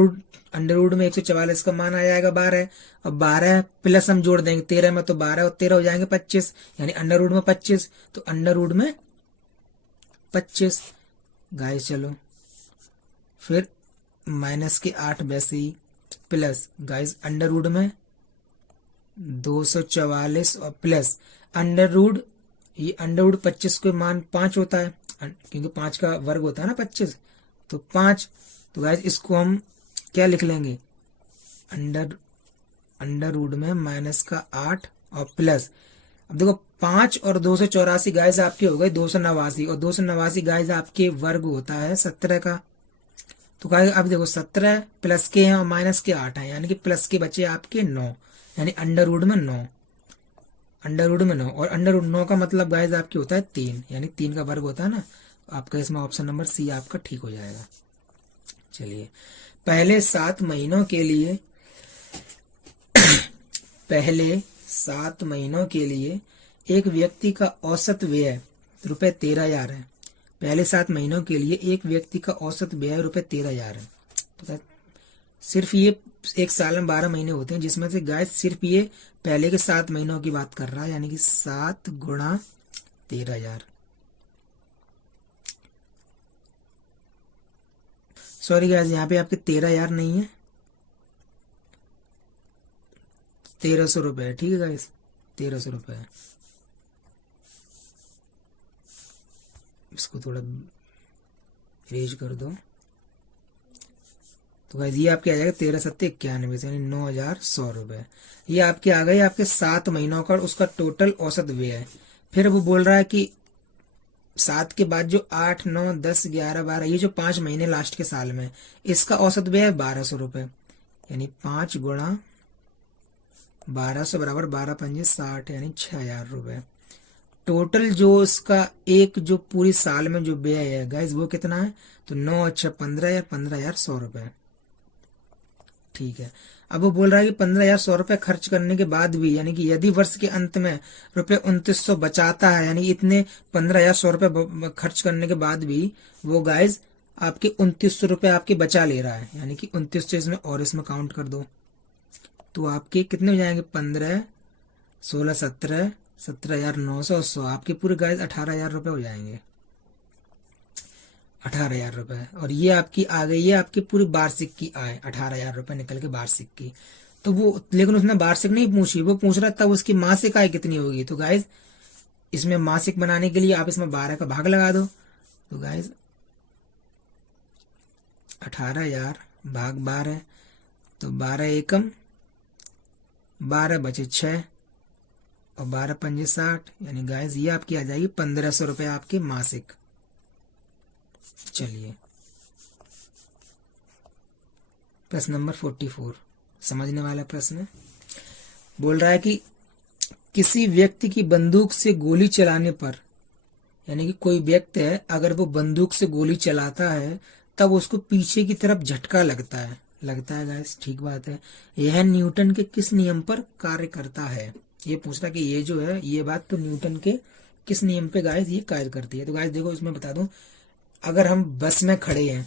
रूट में 144 का मान आ जाएगा 12। अब 12 प्लस हम जोड़ देंगे 13 में, तो 12 और 13 हो जाएंगे 25, यानी अंडर रूट में 25, तो अंडर रूट में 25 गाइस। चलो फिर -8 वैसे ही, प्लस गाइस अंडर रूट में 244 और प्लस अंडर रूट, ये अंडर रूट 25 के मान 5 होता है, क्योंकि 5 का वर्ग होता है ना 25, तो 5, तो गाइस इसको हम क्या लिख लेंगे, अंडर रूट में -8 और प्लस, अब देखो 5 और 284 गाइस आपके हो गए 289, और 289 गाइस आपके वर्ग होता है 17 का। तो गाइस अब देखो 17 प्लस के हैं और माइनस के 8 हैं, यानी कि प्लस के बचे आपके 9, यानी अंडर रूट में 9, अंडर रूट में 9, और अंडर रूट 9 का मतलब गाइस आपके होता है 3, यानी 3 का वर्ग होता है ना, आपका इसमें ऑप्शन नंबर सी आपका ठीक हो जाएगा। चलिए पहले 7 महीनों के लिए पहले 7 महीनों के लिए एक व्यक्ति का औसत व्यय ₹13,000 है। पहले 7 महीनों के लिए एक व्यक्ति का औसत व्यय ₹13,000 है। तो सिर्फ ये एक साल में 12 महीने होते हैं, जिसमें से गाइस सिर्फ ये पहले के 7 महीनों की बात कर रहा है, यानी कि 7 गुणा 13,000, सॉरी गाइस यहाँ पे आपके 13,000 नहीं है, 1,300 रुपए, ठीक है गाइस 1,300 रुपए। इसको थोड़ा रेज कर दो, तो गाइस ये आपके आ जाएगा 13,791, यानी 9,100 रुपए। ये आपके आ गए आपके 7 महीनों का उसका टोटल औसत व्यय है। फिर वो बोल रहा है कि 7 के बाद जो 8, 9, 10, 11, 12 ये जो 5 महीने लास्ट के साल में, इसका औसत व्यय है 1,200 रुपए, यानी 5 गुणा 1200 बराबर 12 पंजे 60, यानी 6,000 रुपए। टोटल जो इसका एक जो पूरी साल में जो व्यय है गाइस वो कितना है, तो 9 अच्छा 15 या 15,100 रुपए, ठीक है। अब वो बोल रहा है कि 15,100 रुपए खर्च करने के बाद भी, यानी कि यदि वर्ष के अंत में ₹2900 बचाता है, यानी इतने 15,100 रुपए खर्च करने के बाद भी वो गाइस आपके 2,900 रुपए आपके बचा ले रहा है, यानी कि 2,900 इसमें और इसमें काउंट कर दो, तो आपके कितने हो जाएंगे, 15, 16, 17, 17,900, 100 आपके पूरे गाइस 18,000 रुपए हो जाएंगे, 18,000 रुपए। और ये आपकी आ गई है आपकी पूरी वार्षिक की आय, 18,000 रुपए निकल के वार्षिक की। तो वो लेकिन उसने वार्षिक नहीं पूछी, वो पूछ रहा तब उसकी मासिक आय कितनी होगी। तो गाइस इसमें मासिक बनाने के लिए आप इसमें 12 का भाग लगा दो, तो गाइस 18,000 भाग 12, तो 12 एकम 12 बचे 6 और 12 पंजे 60, यानी गाइस ये आपकी आ जाएगी 1,500 रुपए आपके मासिक। चलिए प्रश्न नंबर 44 समझने वाला प्रश्न है। बोल रहा है कि किसी व्यक्ति की बंदूक से गोली चलाने पर, यानी कि कोई व्यक्ति है अगर वो बंदूक से गोली चलाता है तब उसको पीछे की तरफ झटका लगता है गाइस, ठीक बात है। यह न्यूटन के किस नियम पर कार्य करता है? ये पूछ रहा कि ये जो है ये बात तो न्यूटन के किस नियम पे गाइस ये कार्य करती है। तो गाइस देखो इसमें बता दूं, अगर हम बस में खड़े हैं,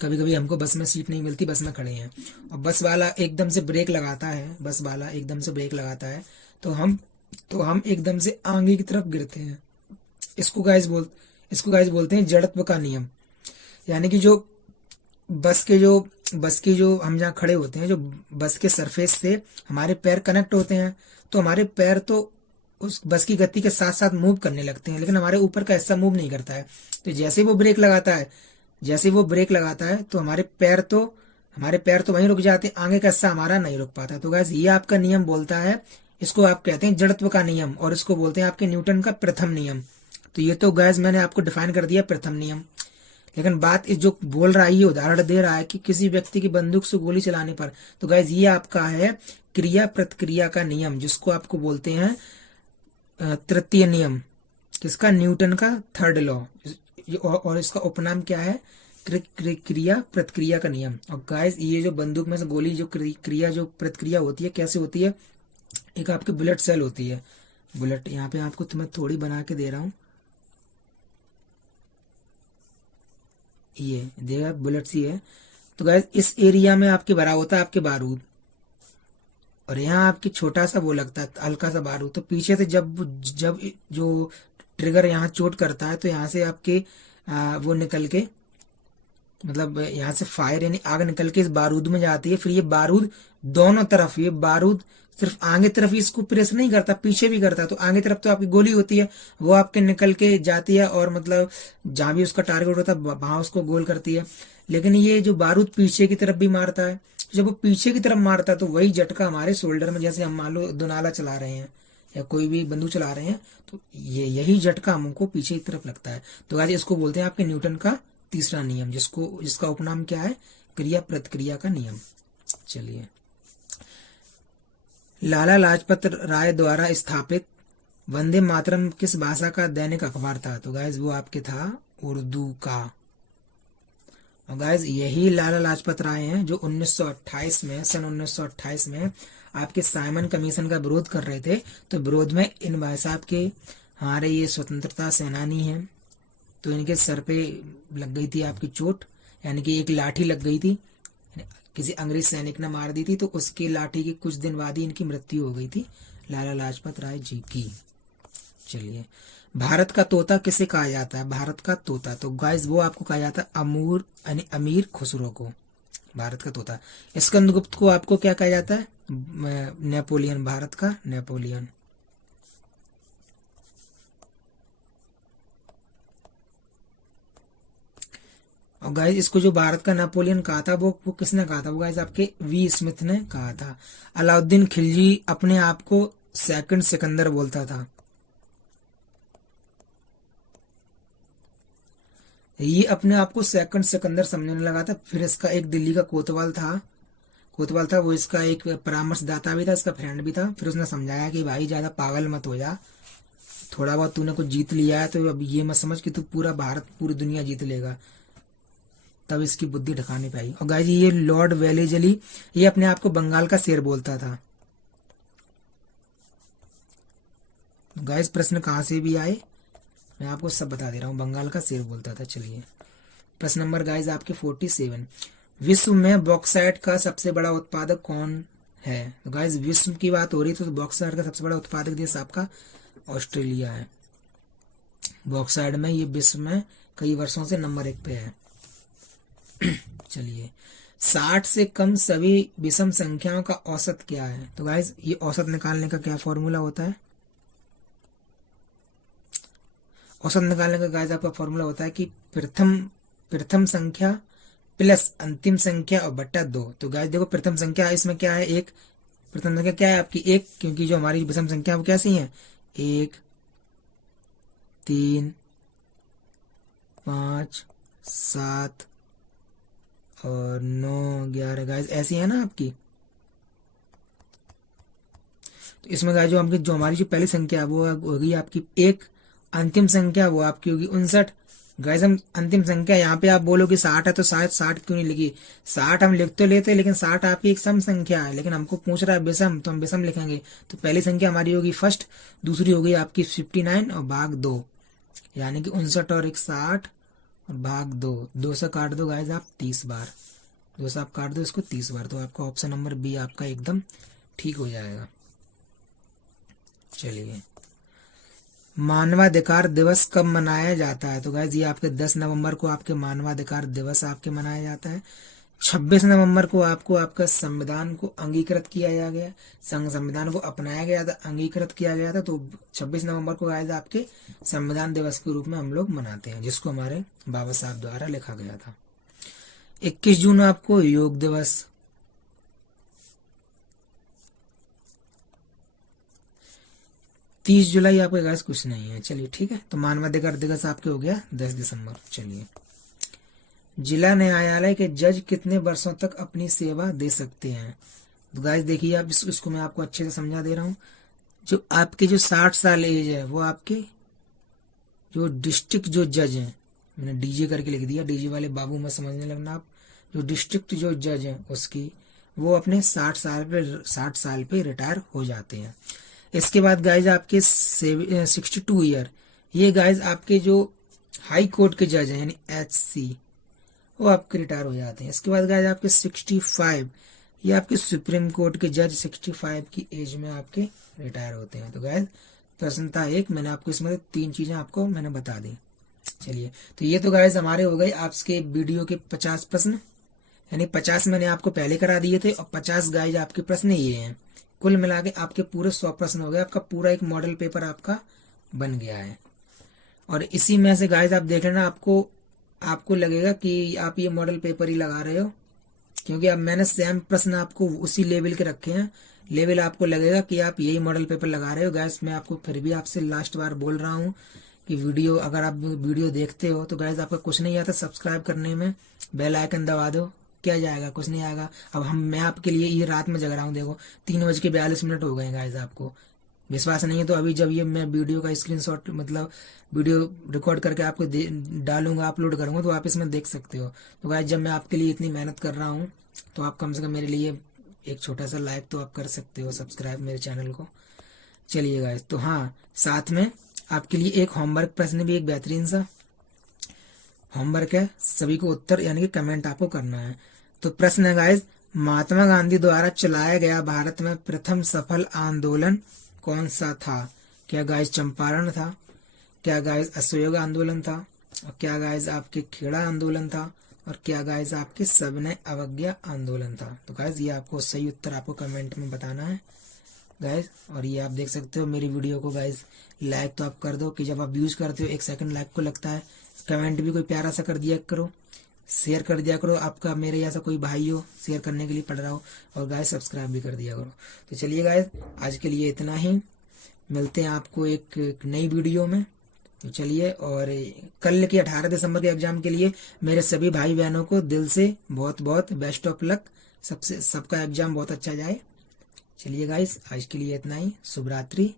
कभी कभी हमको बस में सीट नहीं मिलती, बस में खड़े हैं और बस वाला एकदम से ब्रेक लगाता है, बस वाला एकदम से ब्रेक लगाता है तो हम एकदम से आगे की तरफ गिरते हैं। इसको गाइस बोलते हैं जड़त्व का नियम। यानी कि जो बस के जो हम जहाँ खड़े होते हैं, जो बस के सरफेस से हमारे पैर कनेक्ट होते हैं, तो हमारे पैर तो उस बस की गति के साथ साथ मूव करने लगते हैं, लेकिन हमारे ऊपर का हिस्सा मूव नहीं करता है। तो जैसे वो ब्रेक लगाता है तो हमारे पैर तो वहीं रुक जाते हैं, आगे का हिस्सा हमारा नहीं रुक पाता। तो गाइस ये आपका नियम बोलता है, इसको आप कहते हैं जड़त्व का नियम और इसको बोलते हैं आपके न्यूटन का प्रथम नियम। तो ये तो गाइस मैंने आपको डिफाइन कर दिया प्रथम नियम, लेकिन बात इस जो बोल रहा है, ये उदाहरण दे रहा है कि किसी व्यक्ति की बंदूक से गोली चलाने पर। तो गाइस ये आपका है क्रिया प्रतिक्रिया का नियम, जिसको आपको बोलते हैं तृतीय नियम, किसका? न्यूटन का थर्ड लॉ। और इसका उपनाम क्या है? क्रिया प्रतिक्रिया का नियम। और गाइस ये जो बंदूक में से गोली जो क्रिया जो प्रतिक्रिया होती है कैसे होती है? एक आपकी बुलेट सेल होती है, बुलेट, यहाँ पे आपको तुम्हें थोड़ी बना के दे रहा हूँ, ये देखा बुलेट सी है। तो गाइस इस एरिया में आपके भरा होता है आपके बारूद, और यहाँ आपकी छोटा सा वो लगता है हल्का सा बारूद। तो पीछे से जब जो ट्रिगर यहाँ चोट करता है तो यहाँ से आपके वो निकल के, मतलब यहाँ से फायर यानी आग निकल के इस बारूद में जाती है। फिर ये बारूद दोनों तरफ, ये बारूद सिर्फ आगे तरफ ही इसको प्रेस नहीं करता, पीछे भी करता है। तो आगे तरफ तो आपकी गोली होती है, वो आपके निकल के जाती है और मतलब जहां भी उसका टारगेट होता है वहां उसको गोल करती है। लेकिन ये जो बारूद पीछे की तरफ भी मारता है, जब वो पीछे की तरफ मारता है तो वही झटका हमारे शोल्डर में, जैसे हम मान लो दुनाला चला रहे हैं या कोई भी बंदूक चला रहे हैं, तो यही झटका हमको पीछे की तरफ लगता है। तो आज इसको बोलते हैं आपके न्यूटन का तीसरा नियम, जिसका उपनाम क्या है? क्रिया प्रतिक्रिया का नियम। चलिए, लाला लाजपत राय द्वारा स्थापित वंदे मातरम किस भाषा का दैनिक अखबार था? तो गाइज वो आपके था उर्दू का। और गाइज यही लाला लाजपत राय हैं जो 1928 में, सन 1928 में आपके साइमन कमीशन का विरोध कर रहे थे। तो विरोध में इन भाई साहब के, हमारे ये स्वतंत्रता सेनानी हैं, तो इनके सर पे लग गई थी आपकी चोट, यानी कि एक लाठी लग गई थी, किसी अंग्रेज सैनिक ने मार दी थी, तो उसकी लाठी के कुछ दिन बाद ही इनकी मृत्यु हो गई थी, लाला लाजपत राय जी की। चलिए, भारत का तोता किसे कहा जाता है? भारत का तोता, तो गाइस वो आपको कहा जाता है अमीर खुसरो को, भारत का तोता। स्कंदगुप्त को आपको क्या कहा जाता है? नेपोलियन, भारत का नेपोलियन। और गाइस इसको जो भारत का नेपोलियन कहा था वो किसने कहा था? वो गाइस आपके वी स्मिथ ने कहा था। अलाउद्दीन खिलजी अपने आप को सेकंड सिकंदर बोलता था। ये अपने आप को सेकंड सिकंदर समझने लगा था। फिर इसका एक दिल्ली का कोतवाल था, वो इसका एक परामर्शदाता भी था, इसका फ्रेंड भी था। फिर उसने समझाया कि भाई ज्यादा पागल मत हो जा, थोड़ा बहुत तूने कुछ जीत लिया है तो अब ये मत समझ कि तू पूरा भारत पूरी दुनिया जीत लेगा। तब इसकी बुद्धि ठिकाने पे आई। और गाइस ये लॉर्ड वेलेजली, ये अपने आप को बंगाल का शेर बोलता था। गाइस प्रश्न कहां से भी आए मैं आपको सब बता दे रहा हूँ, बंगाल का शेर बोलता था। चलिए, प्रश्न नंबर गाइस आपके 47, विश्व में बॉक्साइट का सबसे बड़ा उत्पादक कौन है? तो गाइस विश्व की बात हो रही तो बॉक्साइट का सबसे बड़ा उत्पादक देश आपका ऑस्ट्रेलिया है। बॉक्साइट में ये विश्व में कई वर्षों से नंबर 1 पे है। चलिए, 60 से कम सभी विषम संख्याओं का औसत क्या है? तो गाइस ये औसत निकालने का क्या फॉर्मूला होता है? औसत निकालने का गाइस आपका फॉर्मूला होता है कि प्रथम संख्या प्लस अंतिम संख्या और बट्टा 2। तो गाइस देखो प्रथम संख्या इसमें क्या है? एक। प्रथम संख्या क्या है आपकी? 1, क्योंकि जो हमारी विषम संख्या वो कैसी है? 1, 3, 5, 7, और 9 11 गाइस ऐसी है ना आपकी। तो इसमें गाइस जो हमारी जो पहली संख्या है वो होगी आपकी 1, अंतिम संख्या वो आपकी होगी 59। गाइस हम अंतिम संख्या, यहाँ पे आप बोलोगे 60 है तो शायद 60 क्यों नहीं लिखी, 60 हम लिख तो लेते लेकिन 60 आपकी एक सम संख्या है, लेकिन हमको पूछ रहा है विषम, तो हम विषम लिखेंगे। तो पहली संख्या हमारी होगी फर्स्ट, दूसरी होगी आपकी 59 और भाग 2, यानी कि 59 और 60 और भाग 2 से काट दो गाइस आप 30 बार, 2 से आप काट दो इसको 30 बार, तो आपका ऑप्शन नंबर बी आपका एकदम ठीक हो जाएगा। चलिए, मानवाधिकार दिवस कब मनाया जाता है? तो गाइज ये आपके 10 नवंबर को आपके मानवाधिकार दिवस आपके मनाया जाता है। 26 नवंबर को आपको आपका संविधान को अंगीकृत किया गया, संविधान को अपनाया गया था, अंगीकृत किया गया था। तो 26 नवंबर को गाइज आपके संविधान दिवस के रूप में हम लोग मनाते हैं, जिसको हमारे बाबा साहब द्वारा लिखा गया था। 21 जून आपको योग दिवस, 30 जुलाई आपके गाइस कुछ नहीं है। चलिए ठीक है, तो मानवाधिकार दिवस आपके हो गया 10 दिसंबर। चलिए, जिला न्यायालय के जज कितने वर्षों तक अपनी सेवा दे सकते हैं? तो गाइस देखिए, आप इसको मैं आपको अच्छे से समझा दे रहा हूँ। जो आपके जो 60 साल एज है वो आपके जो डिस्ट्रिक्ट जो जज हैं, मैंने डीजे करके लिख दिया, डीजे वाले बाबू में समझने लगना आप, जो डिस्ट्रिक्ट जो जज हैं उसकी वो अपने 60 साल पे रिटायर हो जाते हैं। इसके बाद गाइज आपके 62 ईयर, ये गाइज आपके जो हाई कोर्ट के जज हैं यानी HC, वो आपके रिटायर हो जाते हैं। इसके बाद गाइज आपके 65, ये आपके सुप्रीम कोर्ट के जज 65 की एज में आपके रिटायर होते हैं। तो गाइज प्रश्न था एक, मैंने आपको इसमें 3 चीजें आपको मैंने बता दी। चलिए, तो ये तो गाइज हमारे हो गए आपके वीडियो के 50 प्रश्न, यानी 50 मैंने आपको पहले करा दिए थे और 50 गाइज आपके प्रश्न ये हैं। कुल मिला के आपके पूरे 100 प्रश्न हो गए, आपका पूरा एक मॉडल पेपर आपका बन गया है। और इसी में से गाइज आप देख लेना, आपको लगेगा कि आप ये मॉडल पेपर ही लगा रहे हो, क्योंकि अब मैंने सेम प्रश्न आपको उसी लेवल के रखे हैं। लेवल आपको लगेगा कि आप यही मॉडल पेपर लगा रहे हो। गाइज मैं आपको फिर भी आपसे लास्ट बार बोल रहा हूँ कि वीडियो, अगर आप वीडियो देखते हो तो गाइज आपका कुछ नहीं आता सब्सक्राइब करने में, बेल आइकन दबा दो, क्या जाएगा, कुछ नहीं आएगा। अब मैं आपके लिए ये रात में जग रहा हूँ, देखो 3:42 हो गए गाइज। आपको विश्वास नहीं है तो अभी जब ये मैं वीडियो का स्क्रीनशॉट मतलब वीडियो रिकॉर्ड करके आपको डालूंगा, अपलोड करूंगा, तो आप इसमें देख सकते हो। तो गाइज जब मैं आपके लिए इतनी मेहनत कर रहा हूँ तो आप कम से कम मेरे लिए एक छोटा सा लाइक तो आप कर सकते हो, सब्सक्राइब मेरे चैनल को। चलिए गाइज, तो हाँ, साथ में आपके लिए एक होमवर्क प्रश्न भी, एक बेहतरीन सा होमवर्क है, सभी को उत्तर यानी कि कमेंट आपको करना है। तो प्रश्न है गाइज, महात्मा गांधी द्वारा चलाया गया भारत में प्रथम सफल आंदोलन कौन सा था? क्या गाइज चंपारण था, क्या गाइज असहयोग आंदोलन था, और क्या गाइज आपके खेड़ा आंदोलन था, और क्या गाइज आपके सबने अवज्ञा आंदोलन था? तो गाइज ये आपको सही उत्तर आपको कमेंट में बताना है गाइज। और ये आप देख सकते हो मेरी वीडियो को गाइज लाइक तो आप कर दो, कि जब आप यूज करते हो 1 सेकंड लाइक को लगता है। कमेंट भी कोई प्यारा सा कर दिया करो, शेयर कर दिया करो, आपका मेरे जैसा कोई भाई हो शेयर करने के लिए पढ़ रहा हो, और गाइज सब्सक्राइब भी कर दिया करो। तो चलिए गाइज, आज के लिए इतना ही, मिलते हैं आपको एक नई वीडियो में। तो चलिए, और कल के 18 दिसंबर के एग्जाम के लिए मेरे सभी भाई बहनों को दिल से बहुत बहुत बेस्ट ऑफ लक, सबका एग्जाम बहुत अच्छा जाए। चलिए गाइज, आज के लिए इतना ही, शुभ रात्रि।